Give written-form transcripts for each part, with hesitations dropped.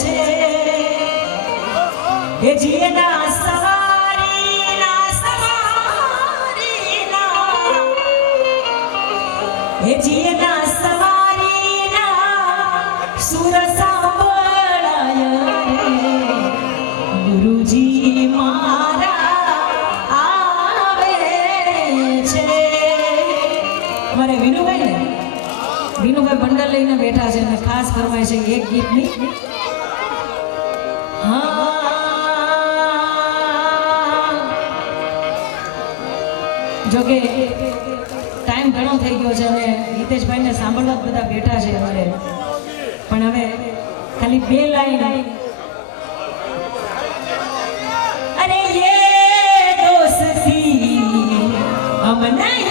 છે એ જીના સવારી ના સુર સાંભળાય ગુરુજી મારા આવે છે. અમારે વિનુભાઈ બંડલ લઈને બેઠા છે અને ખાસ ફરમાય છે એક ગીત ની. જોકે ટાઈમ ઘણો થઈ ગયો છે અને હિતેશભાઈને સાંભળવા બધા બેઠા છે અમારે, પણ હવે ખાલી 2 લાઈન. અરે યે દોસ્તી હમ નહીં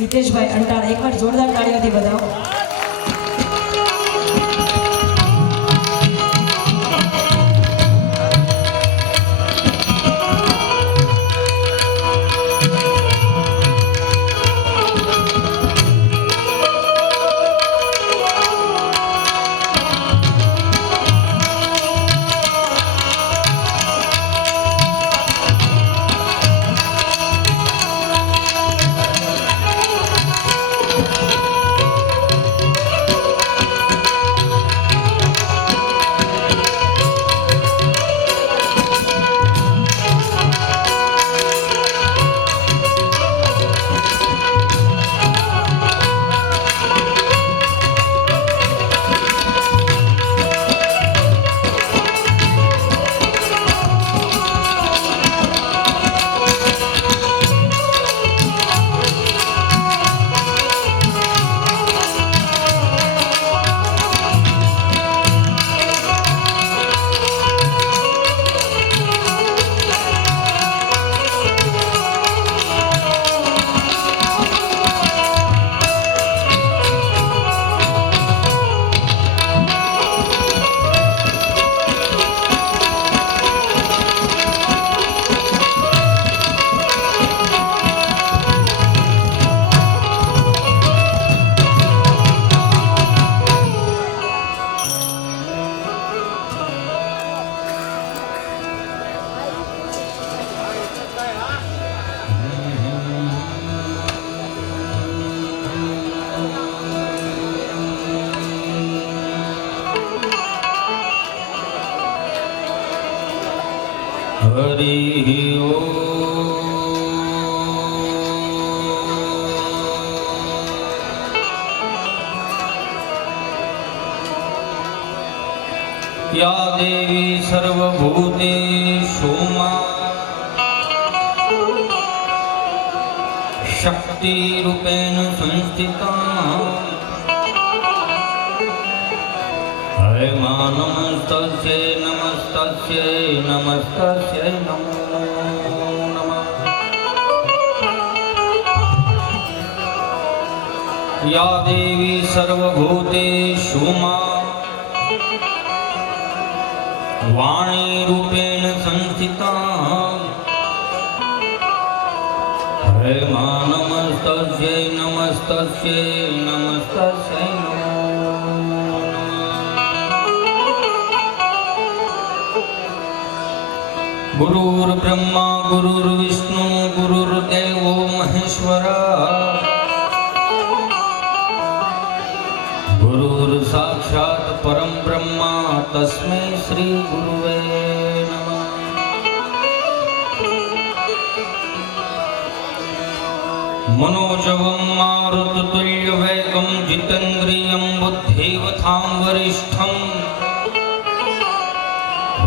હિતેશભાઈ અંટાળા. એકવાર જોરદાર તાળીઓથી બધાઓ. હરિ ઓમ. યા દેવી સર્વભૂતેષુ શક્તિ રૂપેણ સંસ્થિતા હે મા નમસ્તસ્ય નમસ્તસ્ય નમસ્તસ્ય નમો નમઃ. યા દેવી સર્વભૂતેષુ વાણી રૂપેણ સંસ્થિતા હે મા નમસ્તસ્ય નમસ્તસ્ય નમસ્તસ્ય નમો નમઃ. ગુરુર બ્રહ્મા ગુરુર વિષ્ણુ ગુરુર્દેવો મહેશ્વરઃ ગુરુર સાક્ષાત પરમ બ્રહ્મા તસ્મૈ શ્રી ગુરુવે નમઃ. મનોજવમ મારુતતુલ્ય વેગમ જીતેન્દ્રિયમ બુદ્ધિવતામ વરિષ્ઠમ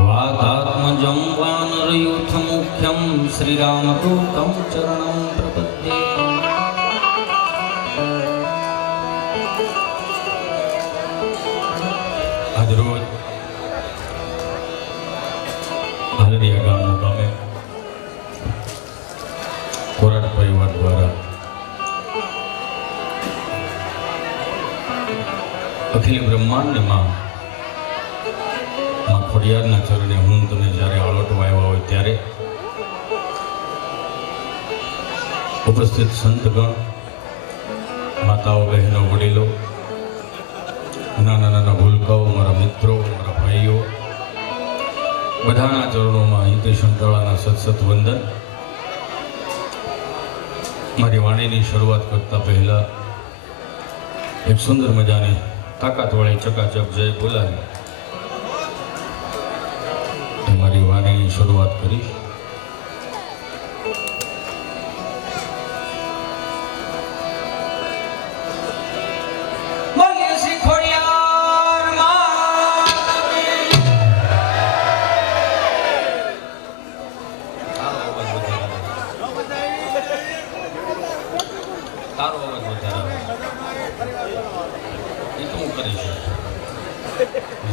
વાતાત્મજં વાનરયુથ મુખ્યમ શ્રીરામદૂતમ ચરણં પ્રપદ્યે. આજરોજ હાલડિયા ગામ મુકામે કોરાટ પરિવાર દ્વારા અખિલ બ્રહ્માંડની માં ખોડિયારના ચરણે હું તમે જ્યારે આળોટવા આવ્યા હોય ત્યારે ઉપસ્થિત સંતગણ, માતાઓ, બહેનો, વડીલો, નાના નાના ભૂલકાઓ, મારા મિત્રો, મારા ભાઈઓ, બધાના ચરણોમાં હિતેશ અંટાળાના સતસત વંદન. મારી વાણીની શરૂઆત કરતા પહેલા એક સુંદર મજાની તાકાતવાળી ચકાચક જય બોલાવી મારી વાણીની શરૂઆત કરીશ.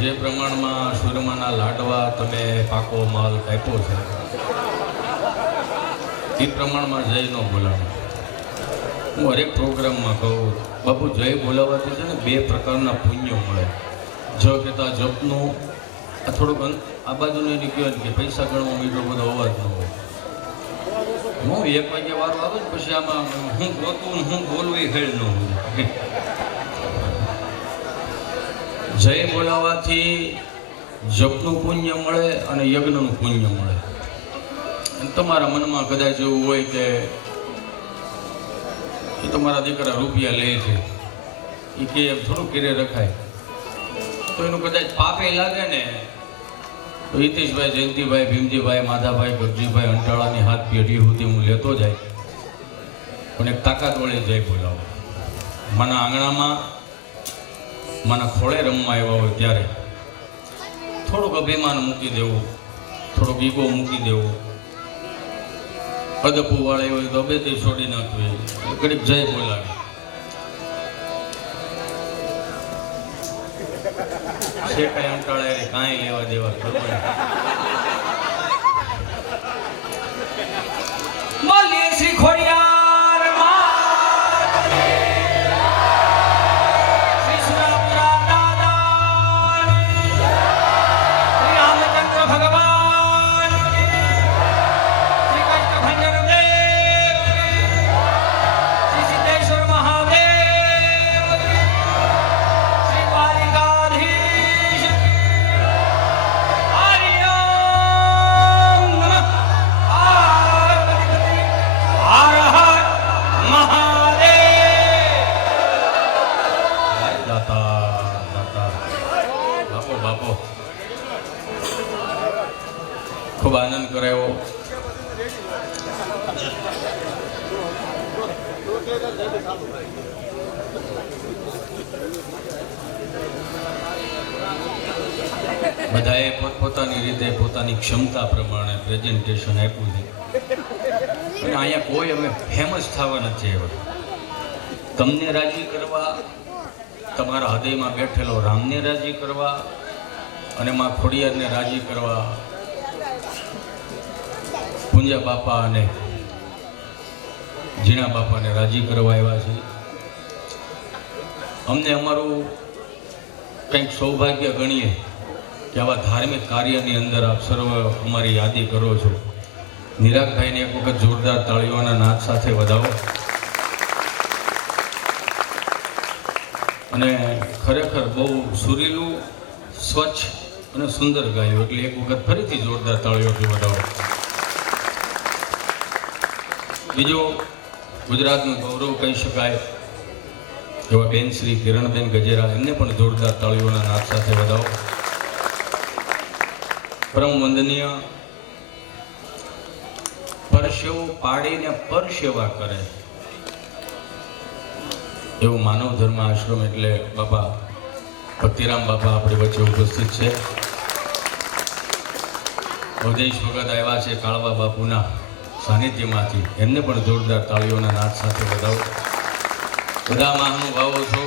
જે પ્રમાણમાં સુરમાના લાડવા તમે પાકો માલ આપ્યો છે એ પ્રમાણમાં જય ન બોલાવો. હું હરેક પ્રોગ્રામમાં કહું બાપુ જય બોલાવવાથી છે ને બે પ્રકારના પુણ્યો મળે. જ કહેતા જપનું આ થોડુંક આ બાજુને એની કહેવાય કે પૈસા ગણવા એટલો બધો અવાજ ન હોય. હું 1 વાગે વારો આવે ને પછી આમાં હું ગોતું હું બોલવું એ ખેડ ન હોય. જય બોલાવવાથી જપનું પુણ્ય મળે અને યજ્ઞનું પુણ્ય મળે. તમારા મનમાં કદાચ એવું હોય કે એ તમારા દીકરા રૂપિયા લે છે એ કે થોડું ઘેરે રખાય તો એનું કદાચ પાપે લાગે ને તો હિતેશભાઈ, જયંતિભાઈ, ભીમજીભાઈ, માધાભાઈ, ગરજીભાઈ અંટાળાની હાથ પેઢી સુધી હું લેતો જાય. પણ એક તાકાત વળી જય બોલાવો. માના આંગણામાં માના ખોળે રમવા આવ્યા હોય ત્યારે થોડુંક અભિમાન મૂકી દેવું, થોડુંક ઈગો મૂકી દેવું. અદપું વાળી હોય તો અબેથી છોડી નાખવી, ઘડીક જય બોલાવી. છે કાંઈ અંટાળે કાંઈ લેવા દેવા ખબર બોલીએ શ્રી ખોડિયાર. Hariya ખૂબ આનંદ કરાયો. બધાએ પોતપોતાની રીતે પોતાની ક્ષમતા પ્રમાણે પ્રેઝન્ટેશન આપ્યું છે. અને અહીંયા કોઈ અમે ફેમસ થવા નથી આવ્યા. તમને રાજી કરવા, તમારા હૃદયમાં બેઠેલો રામને રાજી કરવા અને માં ખોડિયારને રાજી કરવા, પૂંજા બાપા અને ઝીણા બાપાને રાજી કરવા આવ્યા છે. અમને અમારું કંઈક સૌભાગ્ય ગણીએ કે આવા ધાર્મિક કાર્યની અંદર આપ સર્વ અમારી યાદી કરો છો. નિરાગભાઈને એક વખત જોરદાર તાળીઓના નાદ સાથે વધાવો. અને ખરેખર બહુ સુરીલું, સ્વચ્છ અને સુંદર ગાયું, એટલે એક વખત ફરીથી જોરદાર તાળીઓથી વધાવો. બીજું ગુજરાતનું ગૌરવ કહી શકાય એવા બેન શ્રી કિરણબેન ગજેરા, એમને પણ જોરદાર તાળીઓના નાદ સાથે વધાવો. પરમ વંદનીય પરસેવો પાડીને પરસેવા કરે એવું માનવ ધર્મ આશ્રમ એટલે બાપા ભક્તિરામ બાપા આપણી વચ્ચે ઉપસ્થિત છે. અવધેશ વખત આવ્યા છે કાળવા બાપુના સાનિધ્યમાંથી, એમને પણ જોરદાર તાળીઓના નાદ સાથે વધાવો. બધા મહાનુભાવો છો,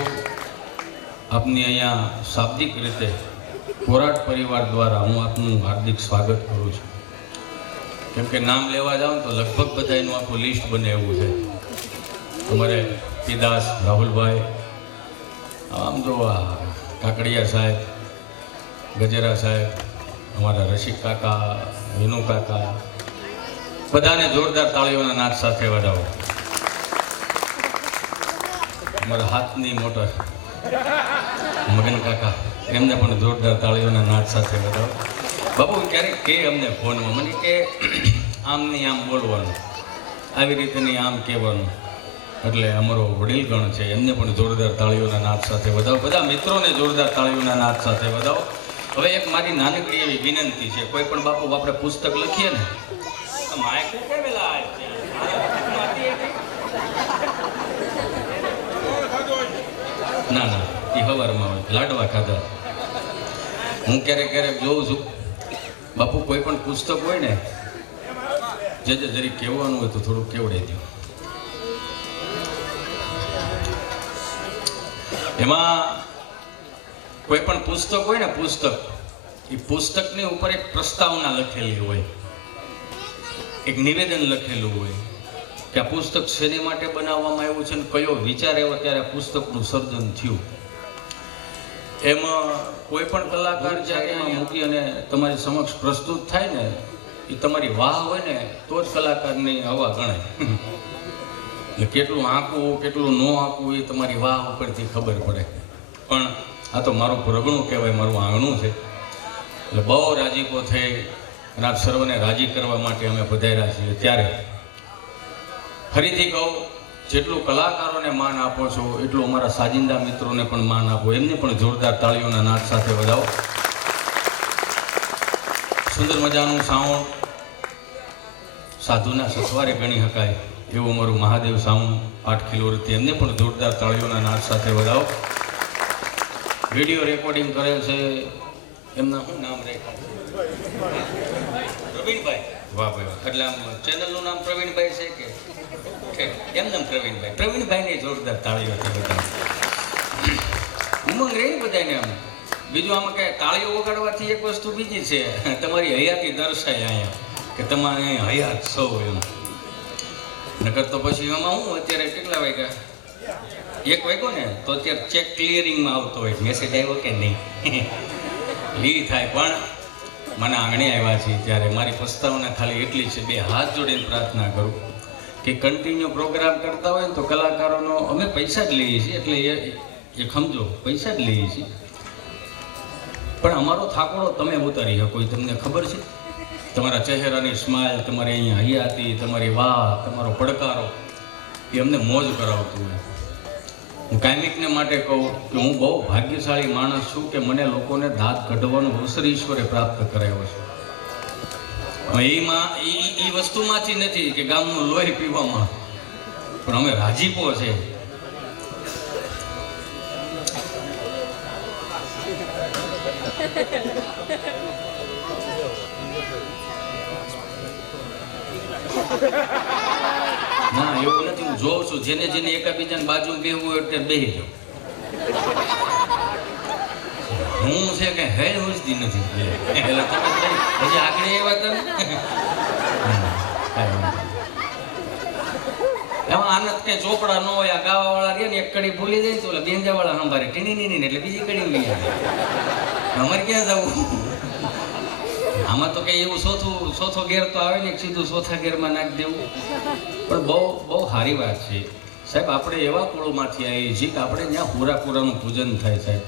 આપની અહીંયા શાબ્દિક રીતે કોરાટ પરિવાર દ્વારા હું આપનું હાર્દિક સ્વાગત કરું છું. કેમ કે નામ લેવા જાઉં તો લગભગ બધાનું આખું લિસ્ટ બને એવું છે. અમારે પીદાસ રાહુલભાઈ, આમ જો આ કાકડિયા સાહેબ, ગજેરા સાહેબ, અમારા રસિક કાકા, વિનુ કાકા, બધાને જોરદાર તાળીઓના નાદ સાથે વધાવો. અમારા હાથની મોટર મગન કાકા, એમને પણ જોરદાર તાળીઓના નાદ સાથે વધાવો. બાપુ ક્યારેક કે અમને ફોનમાં મને કે આમ નહીં આમ બોલવાનું, આવી રીતે નહીં આમ કહેવાનું, એટલે અમારો વડીલગણ છે એમને પણ જોરદાર તાળીઓના નાદ સાથે વધાવો. બધા મિત્રોને જોરદાર તાળીઓના નાદ સાથે વધાવો. હવે એક મારી નાનકડી એવી વિનંતી છે, કોઈ પણ બાપુ આપણે પુસ્તક લખીએ ને, ના ના એ હવારમાં હોય, લાડવા ખાધા. હું ક્યારેક ક્યારેક જોઉં છું બાપુ કોઈ પણ પુસ્તક હોય ને, જે જરી કહેવાનું હોય તો થોડુંક કેવડાવી દો. એમાં કોઈ પણ પુસ્તક હોય ને, પુસ્તક, એ પુસ્તકની ઉપર એક પ્રસ્તાવના લખેલી હોય, એક નિવેદન લખેલું હોય કે આ પુસ્તક શેની માટે બનાવવામાં આવ્યું છે ને કયો વિચાર આવ્યો ત્યારે પુસ્તકનું સર્જન થયું. એમાં કોઈ પણ કલાકાર જ્યારે એમાં મૂકી અને તમારી સમક્ષ પ્રસ્તુત થાય ને, એ તમારી વાહ હોય ને તો જ કલાકારની હવા ગણાય. એટલે કેટલું આંકવું કેટલું ન આંકવું એ તમારી વાહ ઉપરથી ખબર પડે. પણ આ તો મારું પ્રગણું કહેવાય, મારું આંગણું છે. એટલે બહુ રાજીપો થઈ અને આપ સર્વને રાજી કરવા માટે અમે પધાર્યા છીએ. ત્યારે ફરીથી કહું, જેટલું કલાકારોને માન આપો છો એટલું અમારા સાજિંદા મિત્રોને પણ માન આપો. એમને પણ જોરદાર તાળીઓના નાદ સાથે વધાવો. સુંદર મજાનું સાઉન્ડ સાધુના સથવારે ગણી શકાય એવું અમારું મહાદેવ સાઉન્ડ પાટખીલોરથી, એમને પણ જોરદાર તાળીઓના નાદ સાથે વધાવો. વિડીયો રેકોર્ડિંગ કરે છે, એમના શું નામ રેખા? પ્રવીણભાઈ. વાહ ભાઈ, એટલે આમ ચેનલનું નામ પ્રવીણભાઈ છે કે એમ નામ પ્રવીણભાઈ? પ્રવીણભાઈને જોરદાર તાળીઓથી બધા ઉમંગ રહી બધાને. આમ બીજું આમાં કે તાળીઓ વગાડવાથી એક વસ્તુ બીજી છે, તમારી હયાતી દર્શાય અહીંયા કે તમારે અહીં હયાત સૌ એમ. નકર તો પછી એમાં હું અત્યારે કેટલા વાગ્યા? 1 વાગ્યો ને તો અત્યારે ચેક ક્લિયરિંગમાં આવતો હોય, મેસેજ આવ્યો કે નહીં લી થાય. પણ મને આંગણે આવ્યા છે ત્યારે મારી પ્રસ્તાવના ખાલી એટલી છે, 2 હાથ જોડીને પ્રાર્થના કરું કે કન્ટિન્યુ પ્રોગ્રામ કરતા હોય ને તો કલાકારોનો અમે પૈસા જ લઈએ છીએ, એટલે એ સમજો પૈસા જ લઈએ છીએ, પણ અમારો થાકોડો તમે ઉતારી શકો. તમને ખબર છે, તમારા ચહેરાની સ્માઇલ, તમારી અહીંયા હયાતી, તમારી વાહ, તમારો પડકારો એ અમને મોજ કરાવતું હોય. હું કાયમિકને માટે કહું કે હું બહુ ભાગ્યશાળી માણસ છું કે મને લોકોને દાંત કાઢવાનો અવસર ઈશ્વરે પ્રાપ્ત કરાવ્યો છે. હવે એ વસ્તુમાંથી નથી કે ગામનું લોહી પીવામાં, પણ અમે રાજીપો છે. ના એવું નથી, હું જોઉં છું જેને જેને એકાબીજાની બાજુ બેહવું હોય એટલે બેહી જાઉં. હું છે કે હે ઉજતી નથી એટલે તમે હજી આગળ એવા તમે એમાં આનંદ કઈ ચોપડા ન હોય. આ ગાવા વાળા રે ને એક કડી ભૂલી જાય તો ઓલા બેંજા વાળા સંભારે ટીની એટલે બીજી કડી ઉલી આવે. અમારે ક્યાં જવું? આમાં તો કઈ એવું ચોથો ગેર તો આવે ને સીધું ચોથા ગેરમાં નાખી દેવું. પણ બહુ સારી વાત છે સાહેબ. આપણે એવા કુળોમાંથી આવીએ છીએ કે આપણે ત્યાં પૂરાનું પૂજન થાય સાહેબ.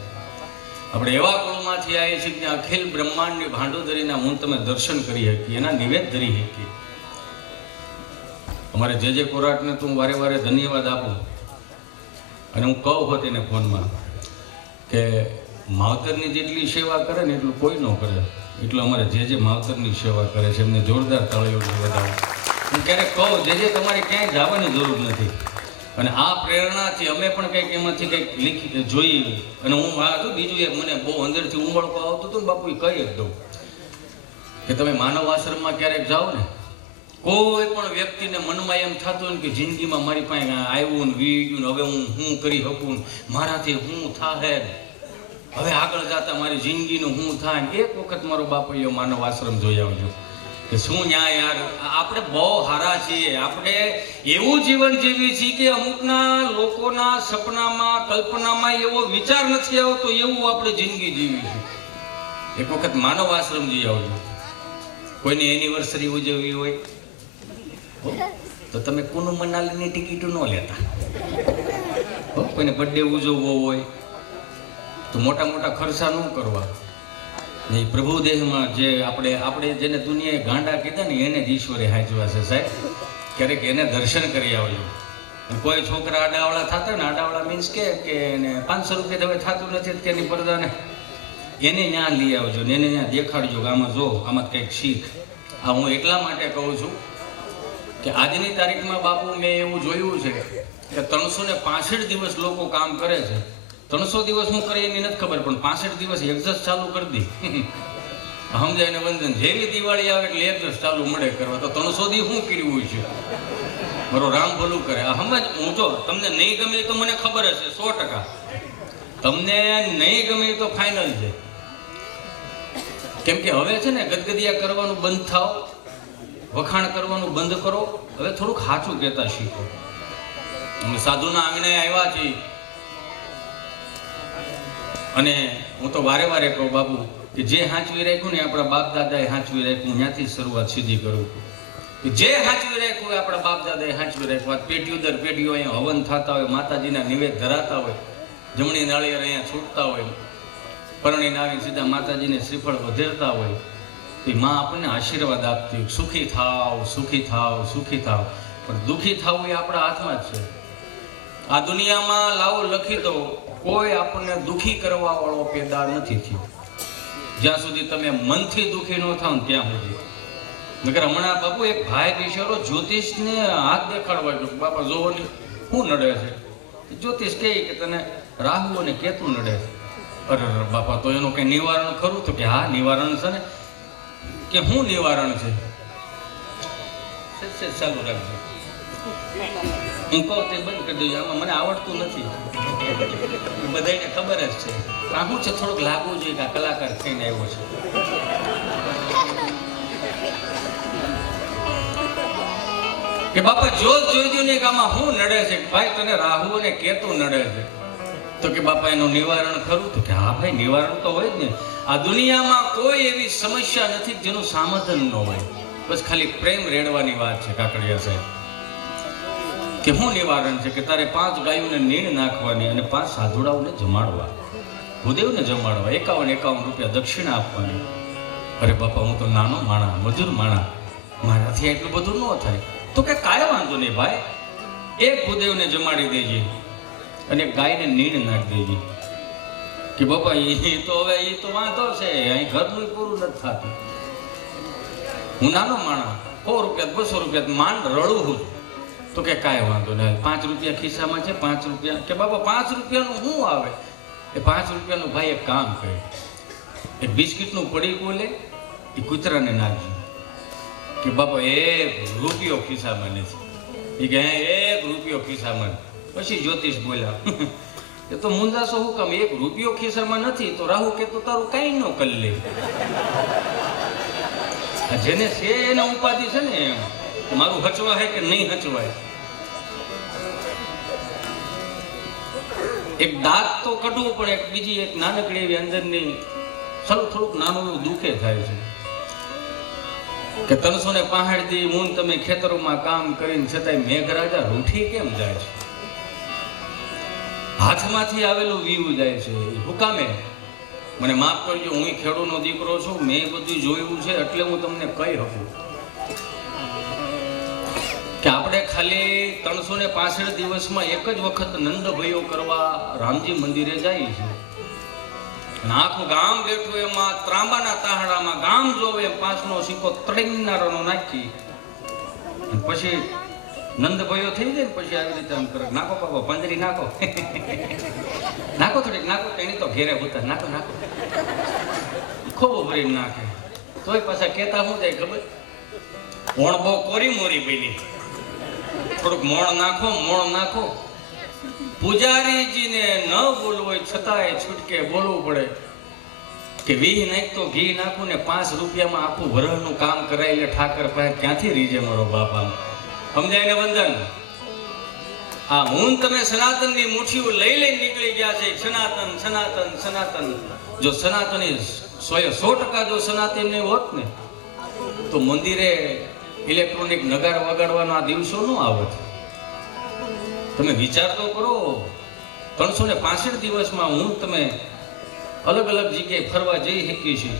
આપણે એવા કુળમાંથી આવીએ છીએ કે અખિલ બ્રહ્માંડની ભાંડોદરીના હું તમે દર્શન કરી શકીએ, એના નિવેદ ધરી શકીએ. અમારે જે કોરાટને તો હું વારે વારે ધન્યવાદ આપું અને હું કહું હોત એને ફોનમાં કે માવતરની જેટલી સેવા કરે ને એટલું કોઈ ન કરે, એટલે અમારે જે માવતરની સેવા કરે છે એમને જોરદાર તાળીઓથી વધાવો. હું ક્યારેક કહું જે તમારે ક્યાંય જવાની જરૂર નથી, અને આ પ્રેરણાથી અમે પણ કંઈક એમાંથી કંઈક લીખી જોઈ. અને હું બીજું એક મને બહુ અંદરથી ઉમળકો આવતું હતું ને બાપુ એ કહી જ દઉં કે તમે માનવ આશ્રમમાં ક્યારેક જાઓ ને, કોઈ પણ વ્યક્તિને મનમાં એમ થતું હોય કે જિંદગીમાં મારી પાસે આવ્યું ને વી ગયું ને હવે હું શું કરી શકું, મારાથી શું થાય, હવે આગળ જતા મારી જિંદગીનું શું થાય. એક વખત મારો બાપુ એ માનવ આશ્રમ જોઈ આવજો કે શું ન્યાય યાર આપણે બહુ હારા છીએ. આપણે એવું જીવન જીવીએ છીએ કે અમુકના લોકોના સપનામાં કલ્પનામાં એવો વિચાર નથી આવતો એવું આપણે જિંદગી જીવી છે. એક વખત માનવ આશ્રમ જઈ આવજો. કોઈની એનિવર્સરી ઉજવવી હોય તો તમે કુનુ મનાલીની ટિકિટો ન લેતા. કોઈને બર્થડે ઉજવવો હોય તો મોટા મોટા ખર્ચા ન કરવા. ને પ્રભુ દેહમાં જે આપણે જેને દુનિયાએ ગાંડા કીધા ને એને જ ઈશ્વરે હાંચવા છે સાહેબ. ક્યારેક એને દર્શન કરી આવજો. કોઈ છોકરા આડાવાળા થતા ને, આડાવાળા મીન્સ કે એને 500 રૂપિયા હવે થતું નથી તેની પડદાને, એને ત્યાં લઈ આવજો ને એને ત્યાં દેખાડજો કે આમાં જો આમાં કંઈક શીખ. આ હું એટલા માટે કહું છું કે આજની તારીખમાં બાપુ મેં એવું જોયું છે કે 365 દિવસ લોકો કામ કરે છે. 300 દિવસ હું કરી એની નથી ખબર, પણ 65 દિવસ એક્ઝસ્ટ ચાલુ કરી દી સમજાય ને વંદન. જેવી દિવાળી આવે એટલે એક્ઝસ્ટ ચાલુ મળે કરવા. તો 300 દી શું કર્યું છે મારો રામ ભલું કરે. સમજ હું જો તમને નહીં ગમે તો મને ખબર હશે 100%. તમને નહીં ગમે તો ફાઇનલ છે. કેમ કે હવે છે ને ગદગદિયા કરવાનું બંધ થાવ, વખાણ કરવાનું બંધ કરો. હવે થોડુંક સાચું કહેતા શીખો. અમે સાધુના આંગણે આવ્યા છીએ અને હું તો વારે વારે કહું બાબુ કે જે હાંચવી રાખ્યું ને આપણા બાપ દાદાએ હાંચવી રાખ્યું, ત્યાંથી શરૂઆત સીધી કરું કે જે હાંચવી રાખ્યું હોય આપણા બાપ દાદાએ હાંચવી રાખ્યું. પેઢીઓ દર પેઢીઓ અહીંયા હવન થતા હોય, માતાજીના નિવેદ ધરાતા હોય, જમણી નાળિયેર અહીંયા છૂટતા હોય, પરણીને આવીને સીધા માતાજીને શ્રીફળ વધેરતા હોય. એ માં આપણને આશીર્વાદ આપતી હોય સુખી થાવ સુખી થાવ સુખી થાવ. પણ દુઃખી થવું એ આપણા હાથમાં જ છે. આ દુનિયામાં લાવો લખી દો, કોઈ આપણને દુઃખી કરવા વાળો પેદા નથી થયો. જ્યાં સુધી તમે મનથી દુઃખી ન થાવ ને ત્યાં સુધી. નકર હમણાં બાપુ એક ભાઈ કિશોરો જ્યોતિષને હાથ દેખાડવા ગયો, બાપા જોવો ને શું નડે છે. જ્યોતિષ કહે કે તને રાહુ અને કેતુ નડે છે. અરે બાપા તો એનું કઈ નિવારણ ખરું? તો કે હા નિવારણ છે ને. કે શું નિવારણ છે? ચાલુ રાખજો. હું કહું તે બંધ કરી દેજો, આમાં મને આવડતું નથી. બધાને ખબર જ છે. આ શું છે થોડુંક લાગવું જોઈએ કે આ કલાકાર થઈને આવ્યો છે. કે બાપા જોત જોઈજો ને કે આમાં શું નડે છે? ભાઈ તને રાહુ અને કેતુ નડે છે. તો કે બાપા એનું નિવારણ ખરું? તો કે હા ભાઈ નિવારણ તો હોય જ ને. આ દુનિયામાં કોઈ એવી સમસ્યા નથી જેનું સમાધાન ન હોય. બસ ખાલી પ્રેમ રેડવાની વાત છે કાકડિયા સાહેબ. કે શું નિવારણ છે? કે તારે 5 ગાયોને નીણ નાખવાની અને 5 સાધુડાઓને જમાડવા, ભૂદેવને જમાડવા, 51 રૂપિયા દક્ષિણા આપવાની. અરે બાપા હું તો નાનો માણા, મજૂર માણા, મારાથી એટલું બધું ન થાય. તો કે કાંઈ વાંધો નહીં ભાઈ, એક ભૂદેવને જમાડી દેજે અને ગાયને નીણ નાખી દેજે. કે બાપા એ તો હવે એ તો વાંધો છે, અહીં ઘરનું પૂરું નથી થતું. હું નાનો માણા 100 રૂપિયા 200 રૂપિયા માંડ રડું છું. તો કે કાંઈ વાંધો નહીં, 5 રૂપિયા ખિસ્સામાં છે, 5 રૂપિયા. કે બાબા 5 રૂપિયાનું શું આવે? એ 5 રૂપિયાનું ભાઈ એક કામ કરે, એ બિસ્કિટનું પડીકું લે, એ કૂતરાને નાખજો. કે બાપા 1 રૂપિયો ખિસ્સામાં નથી. એ કે 1 રૂપિયો ખિસ્સામાં. પછી જ્યોતિષ બોલ્યા, એ તો મુંજાશો હું કામ? 1 રૂપિયો ખિસ્સામાં નથી તો રાહુ કે તો તારું કઈ ન કરી લે. જેને છે એના ઉપાધિ છે ને, મારું હચવાય કે નહીં હચવાય. એક દાંત તો કઢવું પણ એક બીજી એક નાનકડી એવી અંદરની થોડુંક નાનું દુખે થાય છે કે 365 દી હું તમે ખેતરોમાં કામ કરીને છતાંય મેઘરાજા રૂઠી કેમ જાય છે? હાથમાંથી આવેલું વીવું જાય છે. હુકામે મને માફ કરજો, હું ખેડૂતનો દીકરો છું, મેં બધું જોયું છે એટલે હું તમને કહી શકું કે આપણે ખાલી 365 દિવસમાં એક જ વખત નંદભયો કરવા રામજી મંદિરે જાય છે. અને આખું ગામ બેઠું એમાં ત્રાંબાના તાહડામાં ગામ જોવે 5નો સિક્કો તડીનારાનો નાખી પછી નંદભયો થઈ જાય ને પછી આવી રીતે આમ કરે, નાખો બાબા પાંદરી નાખો, નાખો થોડીક નાખો, તેની તો ઘેરે હોતા નાખો નાખો, ખૂબ ભરીને નાખે. તોય પાછા કહેતા શું થાય ખબર? મોણ બહુ કોરી મોરી બની, થોડુંક મોણ નાખો. પૂજારીજીને ન બોલવું હોય છતાંય છૂટકે બોલવું પડે કે 20 નાખ તો ઘી નાખું ને 5 રૂપિયામાં આખું વરહનું કામ કરાવી લે. ઠાકર પાસે ક્યાંથી રીજે મારો બાપા? સમજાય ને વંદન? આ હું તમે સનાતનની મુઠ્ઠીઓ લઈ નીકળી ગયા છે. સનાતન સનાતન સનાતન. જો સનાતની 100% જો સનાતન નહીં હોત ને તો મંદિરે ઇલેક્ટ્રોનિક નગારા વગાડવાનો આ દિવસો ન આવત. તમે વિચાર તો કરો, 365 દિવસમાં હું તમે અલગ અલગ જગ્યાએ ફરવા જઈ શકી છે.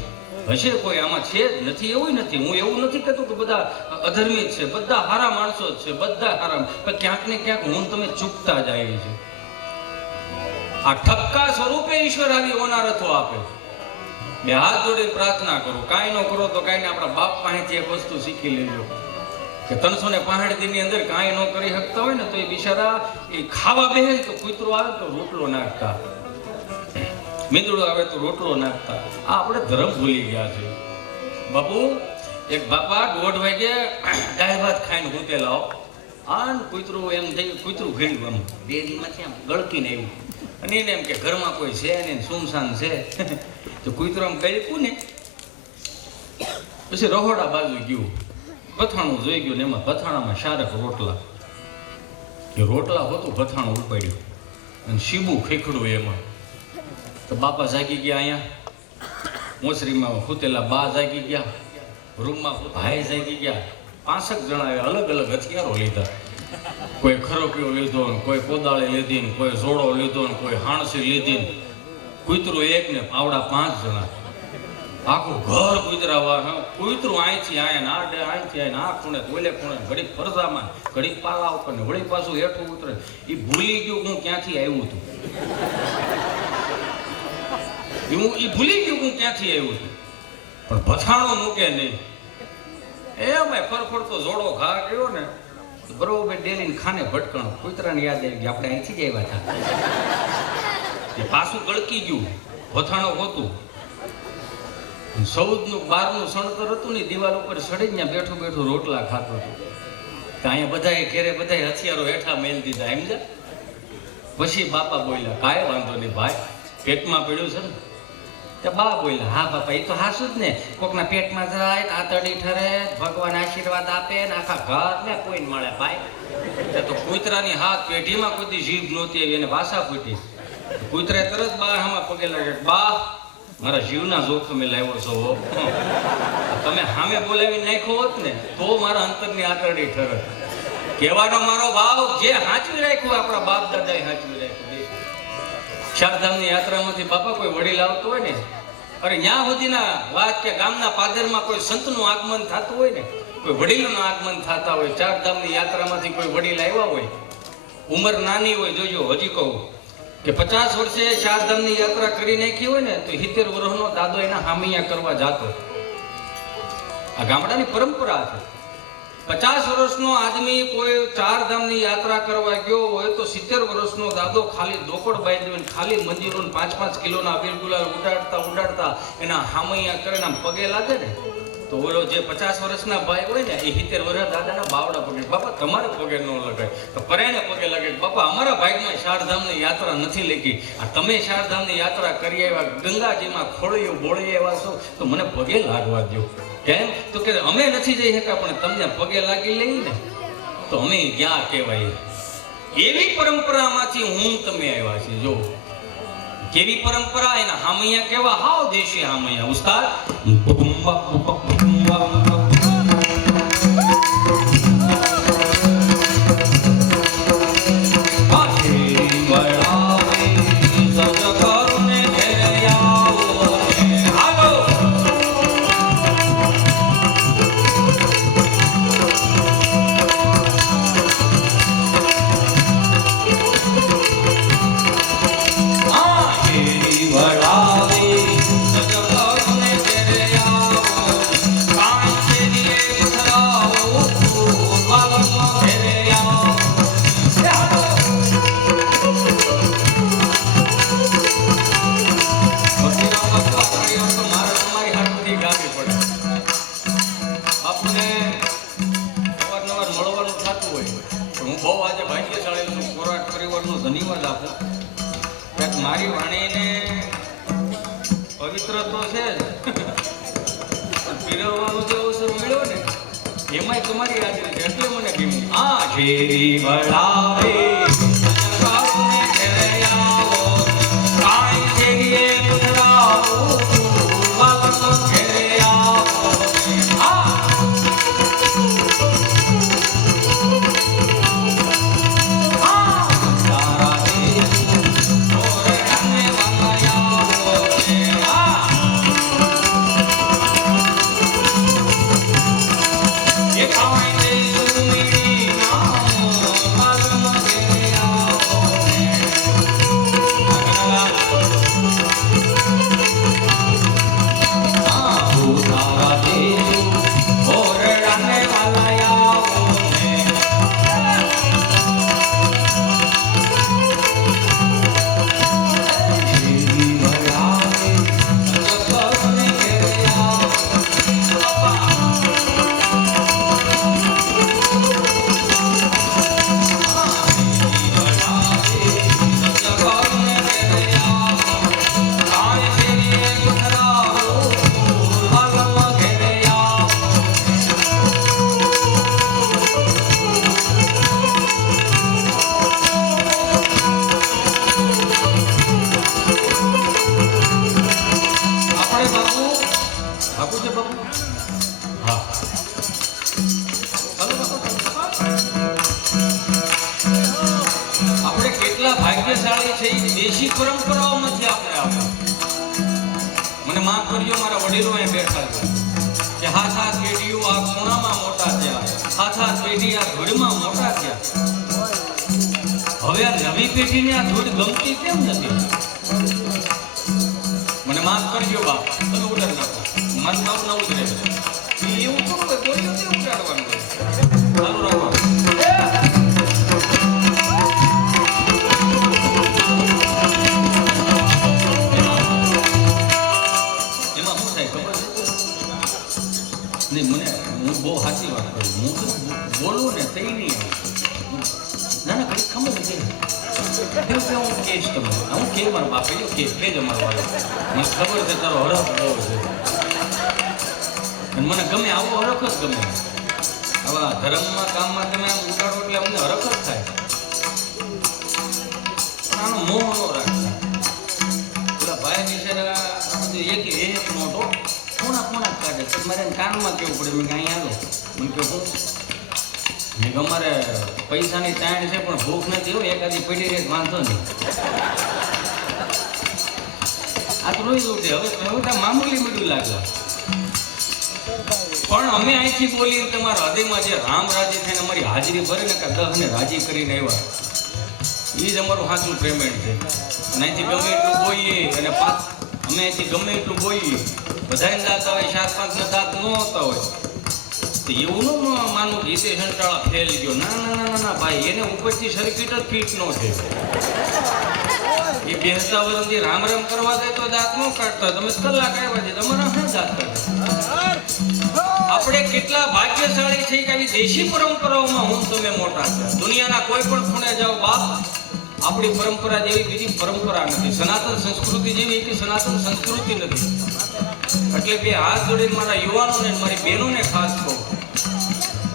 હશે કોઈ આમાં છે જ નથી એવું નથી. હું એવું નથી કહેતો કે બધા અધર્મી છે, બધા હારા માણસો જ છે, બધા હારા, પણ ક્યાંક ને ક્યાંક હું તમે ચૂકતા જાય છે. આ ઠપકા સ્વરૂપે ઈશ્વર આવી ઓનારથો આપે. બે હાથ જોડીને પ્રાર્થના કરો, કાંઈ ન કરો તો કાંઈ ને આપણા બાપ પાસેથી એક વસ્તુ શીખી લેજો કે 365 દીની અંદર કાંઈ ન કરી શકતા હોય ને તો એ બિચારા એ ખાવા બેસે તો કૂતરો આવે તો રોટલો નાખતા, મીંદડો આવે તો રોટલો નાખતા. આ આપણે ધર્મ ભૂલી ગયા છે બાપુ. એક બાપા 1:30 વાગે દાળ ભાત ખાઈને ભૂતેલા હો, આન કૂતરું એમ થઈ, કૂતરું ઘડ્યું આમ ડેરીમાંથી આમ ગળકીને આવ્યું અને એને એમ કે ઘરમાં કોઈ છે ને સુમસાન છે તો કૂતરું આમ ગળ્યું ને પછી રહોડા બાજુ ગયું, ભથાણું જોઈ ગયું ને એમાં ભથાણામાં શારક રોટલા. એ રોટલા હોતું ભથાણું ઉપાડ્યું અને શીબું ખેખડું એમાં. તો બાપા જાગી ગયા, અહીંયા મોસરીમાં ખૂતેલા બા જાગી ગયા, રૂમમાં ભાઈ જાગી ગયા. 5 જણાએ અલગ અલગ હથિયારો લીધા. કોઈ ખરોકીઓ લીધો ને કોઈ કોદાળી લીધી ને કોઈ જોડો લીધો ને કોઈ હાણસી લીધી ને કૂતરું એક ને પાવડા 5 જણા. આખું ઘર કૂતરાવા. કૂતરું અહીંથી આયા આડે, અહીંથી આયા આ ખૂણે ઓલે ખૂણે, ઘડીક ફરજામાં, ઘડીક પાલા ઉપર ને વળી પાછું હેઠું ઉતરે. એ ભૂલી ગયું હું ક્યાંથી આવ્યું હતું. એ ભૂલી ગયું હું ક્યાંથી આવ્યું હતું. પણ ભથાણો મૂકે નહીં. એ ભાઈ ફરફરતો જોડો ઘા ગયો ને બરોબર ડેલીને ખાને ભટકણો. કૂતરાને યાદ આવી ગયું આપણે અહીંથી જ આવ્યા હતા. એ પાછું ગળકી ગયું, ભથાણો હોતું. 14નું 12નું સણતર હતું ને, દિવાલ ઉપર સડીને બેઠું બેઠું રોટલા ખાતો હતો. અહીંયા બધાએ ઘેરે બધાએ હથિયારો હેઠા મેલ દીધા. એમ છે. પછી બાપા બોલ્યા, કાંઈ વાંધો નહીં ભાઈ, પેટમાં પડ્યું છે ને. તે બા બોલ્યા, હા બાપા એ તો હાસું જ ને, કોકના પેટમાં જાય આતડી ઠરે, ભગવાન આશીર્વાદ આપે ને આખા ઘર ને કોઈને મળે ભાઈ. તો કૂતરાની હાથ પેઢીમાં કોઈ જીભ નહોતી આવી, એને ભાષા ફૂટી. કૂતરાએ તરત બા હામાં પગે લાગે, બા મારા જીવના જોખમે લાવ્યો છો, તમે સામે બોલાવી નાખ્યો હોત ને તો મારા અંતરની આતરડી ઠરે. કહેવાનો મારો ભાવ, જે હાંચવી રાખ્યું આપણા બાપ દાદાએ હાંચવી રાખ્યું. ચારધામની યાત્રામાંથી બાપા કોઈ વડીલ આવતો હોય ને, અરે ન્યા સુધીના વાત કે ગામના પાદરમાં કોઈ સંતનું આગમન થતું હોય ને, કોઈ વડીલોનું આગમન થતા હોય, ચારધામની યાત્રામાંથી કોઈ વડીલ આવ્યા હોય, ઉંમર નાની હોય, જોજો હજી કહું કે 50 વર્ષે ચારધામની યાત્રા કરી નાખી હોય ને તો 70 વર્ષનો દાદો એના હામિયા કરવા જાતો. આ ગામડાની પરંપરા છે. 50 વર્ષનો આદમી કોઈ 4 ધામની યાત્રા કરવા ગયો હોય તો 70 વર્ષનો દાદો ખાલી દોકડ બાંધીને ખાલી મંદિરો 5-5 કિલોના અબીલ ગુલાલ ઉડાડતા એના હામૈયા કરીને આમ પગે લાગે ને તો ઓલો જે 50 વર્ષના ભાઈ હોય ને એ 70 વર્ષના દાદાના બાવડા પગે, બાપા તમારે પગે ન લગાય તો પરાયને પગે લાગે, બાપા અમારા ભાગમાં 4 ધામની યાત્રા નથી લખી, આ તમે 4 ધામની યાત્રા કરી આવ્યા, ગંગાજીમાં ખોળીઓ બોળી આવ્યા છો તો મને પગે લાગવા દો. કેમ? તો કે અમે નથી જઈ શકા પણ તમને પગે લાગી લઈ ને તો અમે ક્યાં કહેવાય. એવી પરંપરામાંથી હું તમે આવ્યા છીએ. જો કેવી પરંપરા, એના હામૈયા કેવા, હાવ દેશી હામૈયા. ઉસ્તાદ ધન્યવાદ આપો. મારી વાણીને પવિત્ર તો છે જ પણ પીરવવાનો જે અવસર મળ્યો ને એમાંય તમારી હાજરી છે એટલે મને ગમ્યું. આ ઘેરી વળાવે ભાગ્યશાળી છે. દેશી પરંપરાઓમાંથી આપણે આવ્યા. મને માફ કરજો, મારા વડીલો અહીં બેઠા છે કે હાથ પેઢીઓ આ ખૂણામાં મોટા થયા, હાથ પેઢી આ ધૂળમાં મોટા થયા. હવે આ નવી પેઢીને આ ધૂળ ગમતી કેમ નથી? મને માફ કરજો બાપ, તમે ઉડાડી નાખો. મારું બાપ ના ઉતરે એવું થોડું હોય, કોઈ નથી ઉડાડવાનું. ચાલુ રાખો. મને હું બહુ સાચી વાત કરું, હું બોલું ને તે નહીં ના ના કઈ ખબર નથી હું કહીશ તમને. હું કે મારો બાપ કે જ અમારો વાળો મને ખબર છે તારો હરખ બહુ છે અને મને ગમે આવો હરખ જ ગમે. આવા ધર્મમાં કામમાં તમે આમ ઉડાડો એટલે અમને હરખ જ થાય. આનો મોહ ન રાખતા. પેલા ભાઈ બિચારા એક મોટો કોના કાઢે મારે કાનમાં કેવું પડે. મેં અહીં આવ્યો મને કહ્યું હું મેં અમારે પૈસાની તાણ છે પણ ભૂખ નથી હોય, એકાદી પડી રહે વાંધો નહીં. આ તો રોજ ઉઠે. હવે મામૂલી બધું લાગે પણ અમે અહીંથી બોલીએ તમારા હૃદયમાં જે રામ રાજી થઈને અમારી હાજરી ભરે ને કે 10 ને રાજી કરીને આવ્યા એ જ અમારું સાચું પેમેન્ટ છે. અને અહીંથી ગમે એટલું બોલીએ અને અમે અહીંથી ગમે એટલું બોલીએ બધાને દાંત આવે 4-5 દાંત ન ન હોતા હોય તો એવું ન માનું કે હિતેશ અંટાળા ફેલ ગયો. ના ના ના ના ભાઈ, એને ઉપરથી સર્કિટ જ ફિટ ન છે. એ બેસતા વર્ષથી રામ રામ કરવા જાય તો દાંત ન કાઢતા. તમે કલાક આવ્યા છે, તમારા શું દાંત કાઢે? આપણે કેટલા ભાગ્યશાળી છે કે આવી દેશી પરંપરાઓમાં હું તમે મોટા છે. દુનિયાના કોઈ પણ ખૂણે જાઓ બાપ, આપણી પરંપરા જેવી બીજી પરંપરા નથી. સનાતન સંસ્કૃતિ જેવી એક સનાતન સંસ્કૃતિ નથી. એટલે બે હાથ જોડીને મારા યુવાનોને મારી બહેનોને ખાસ કહું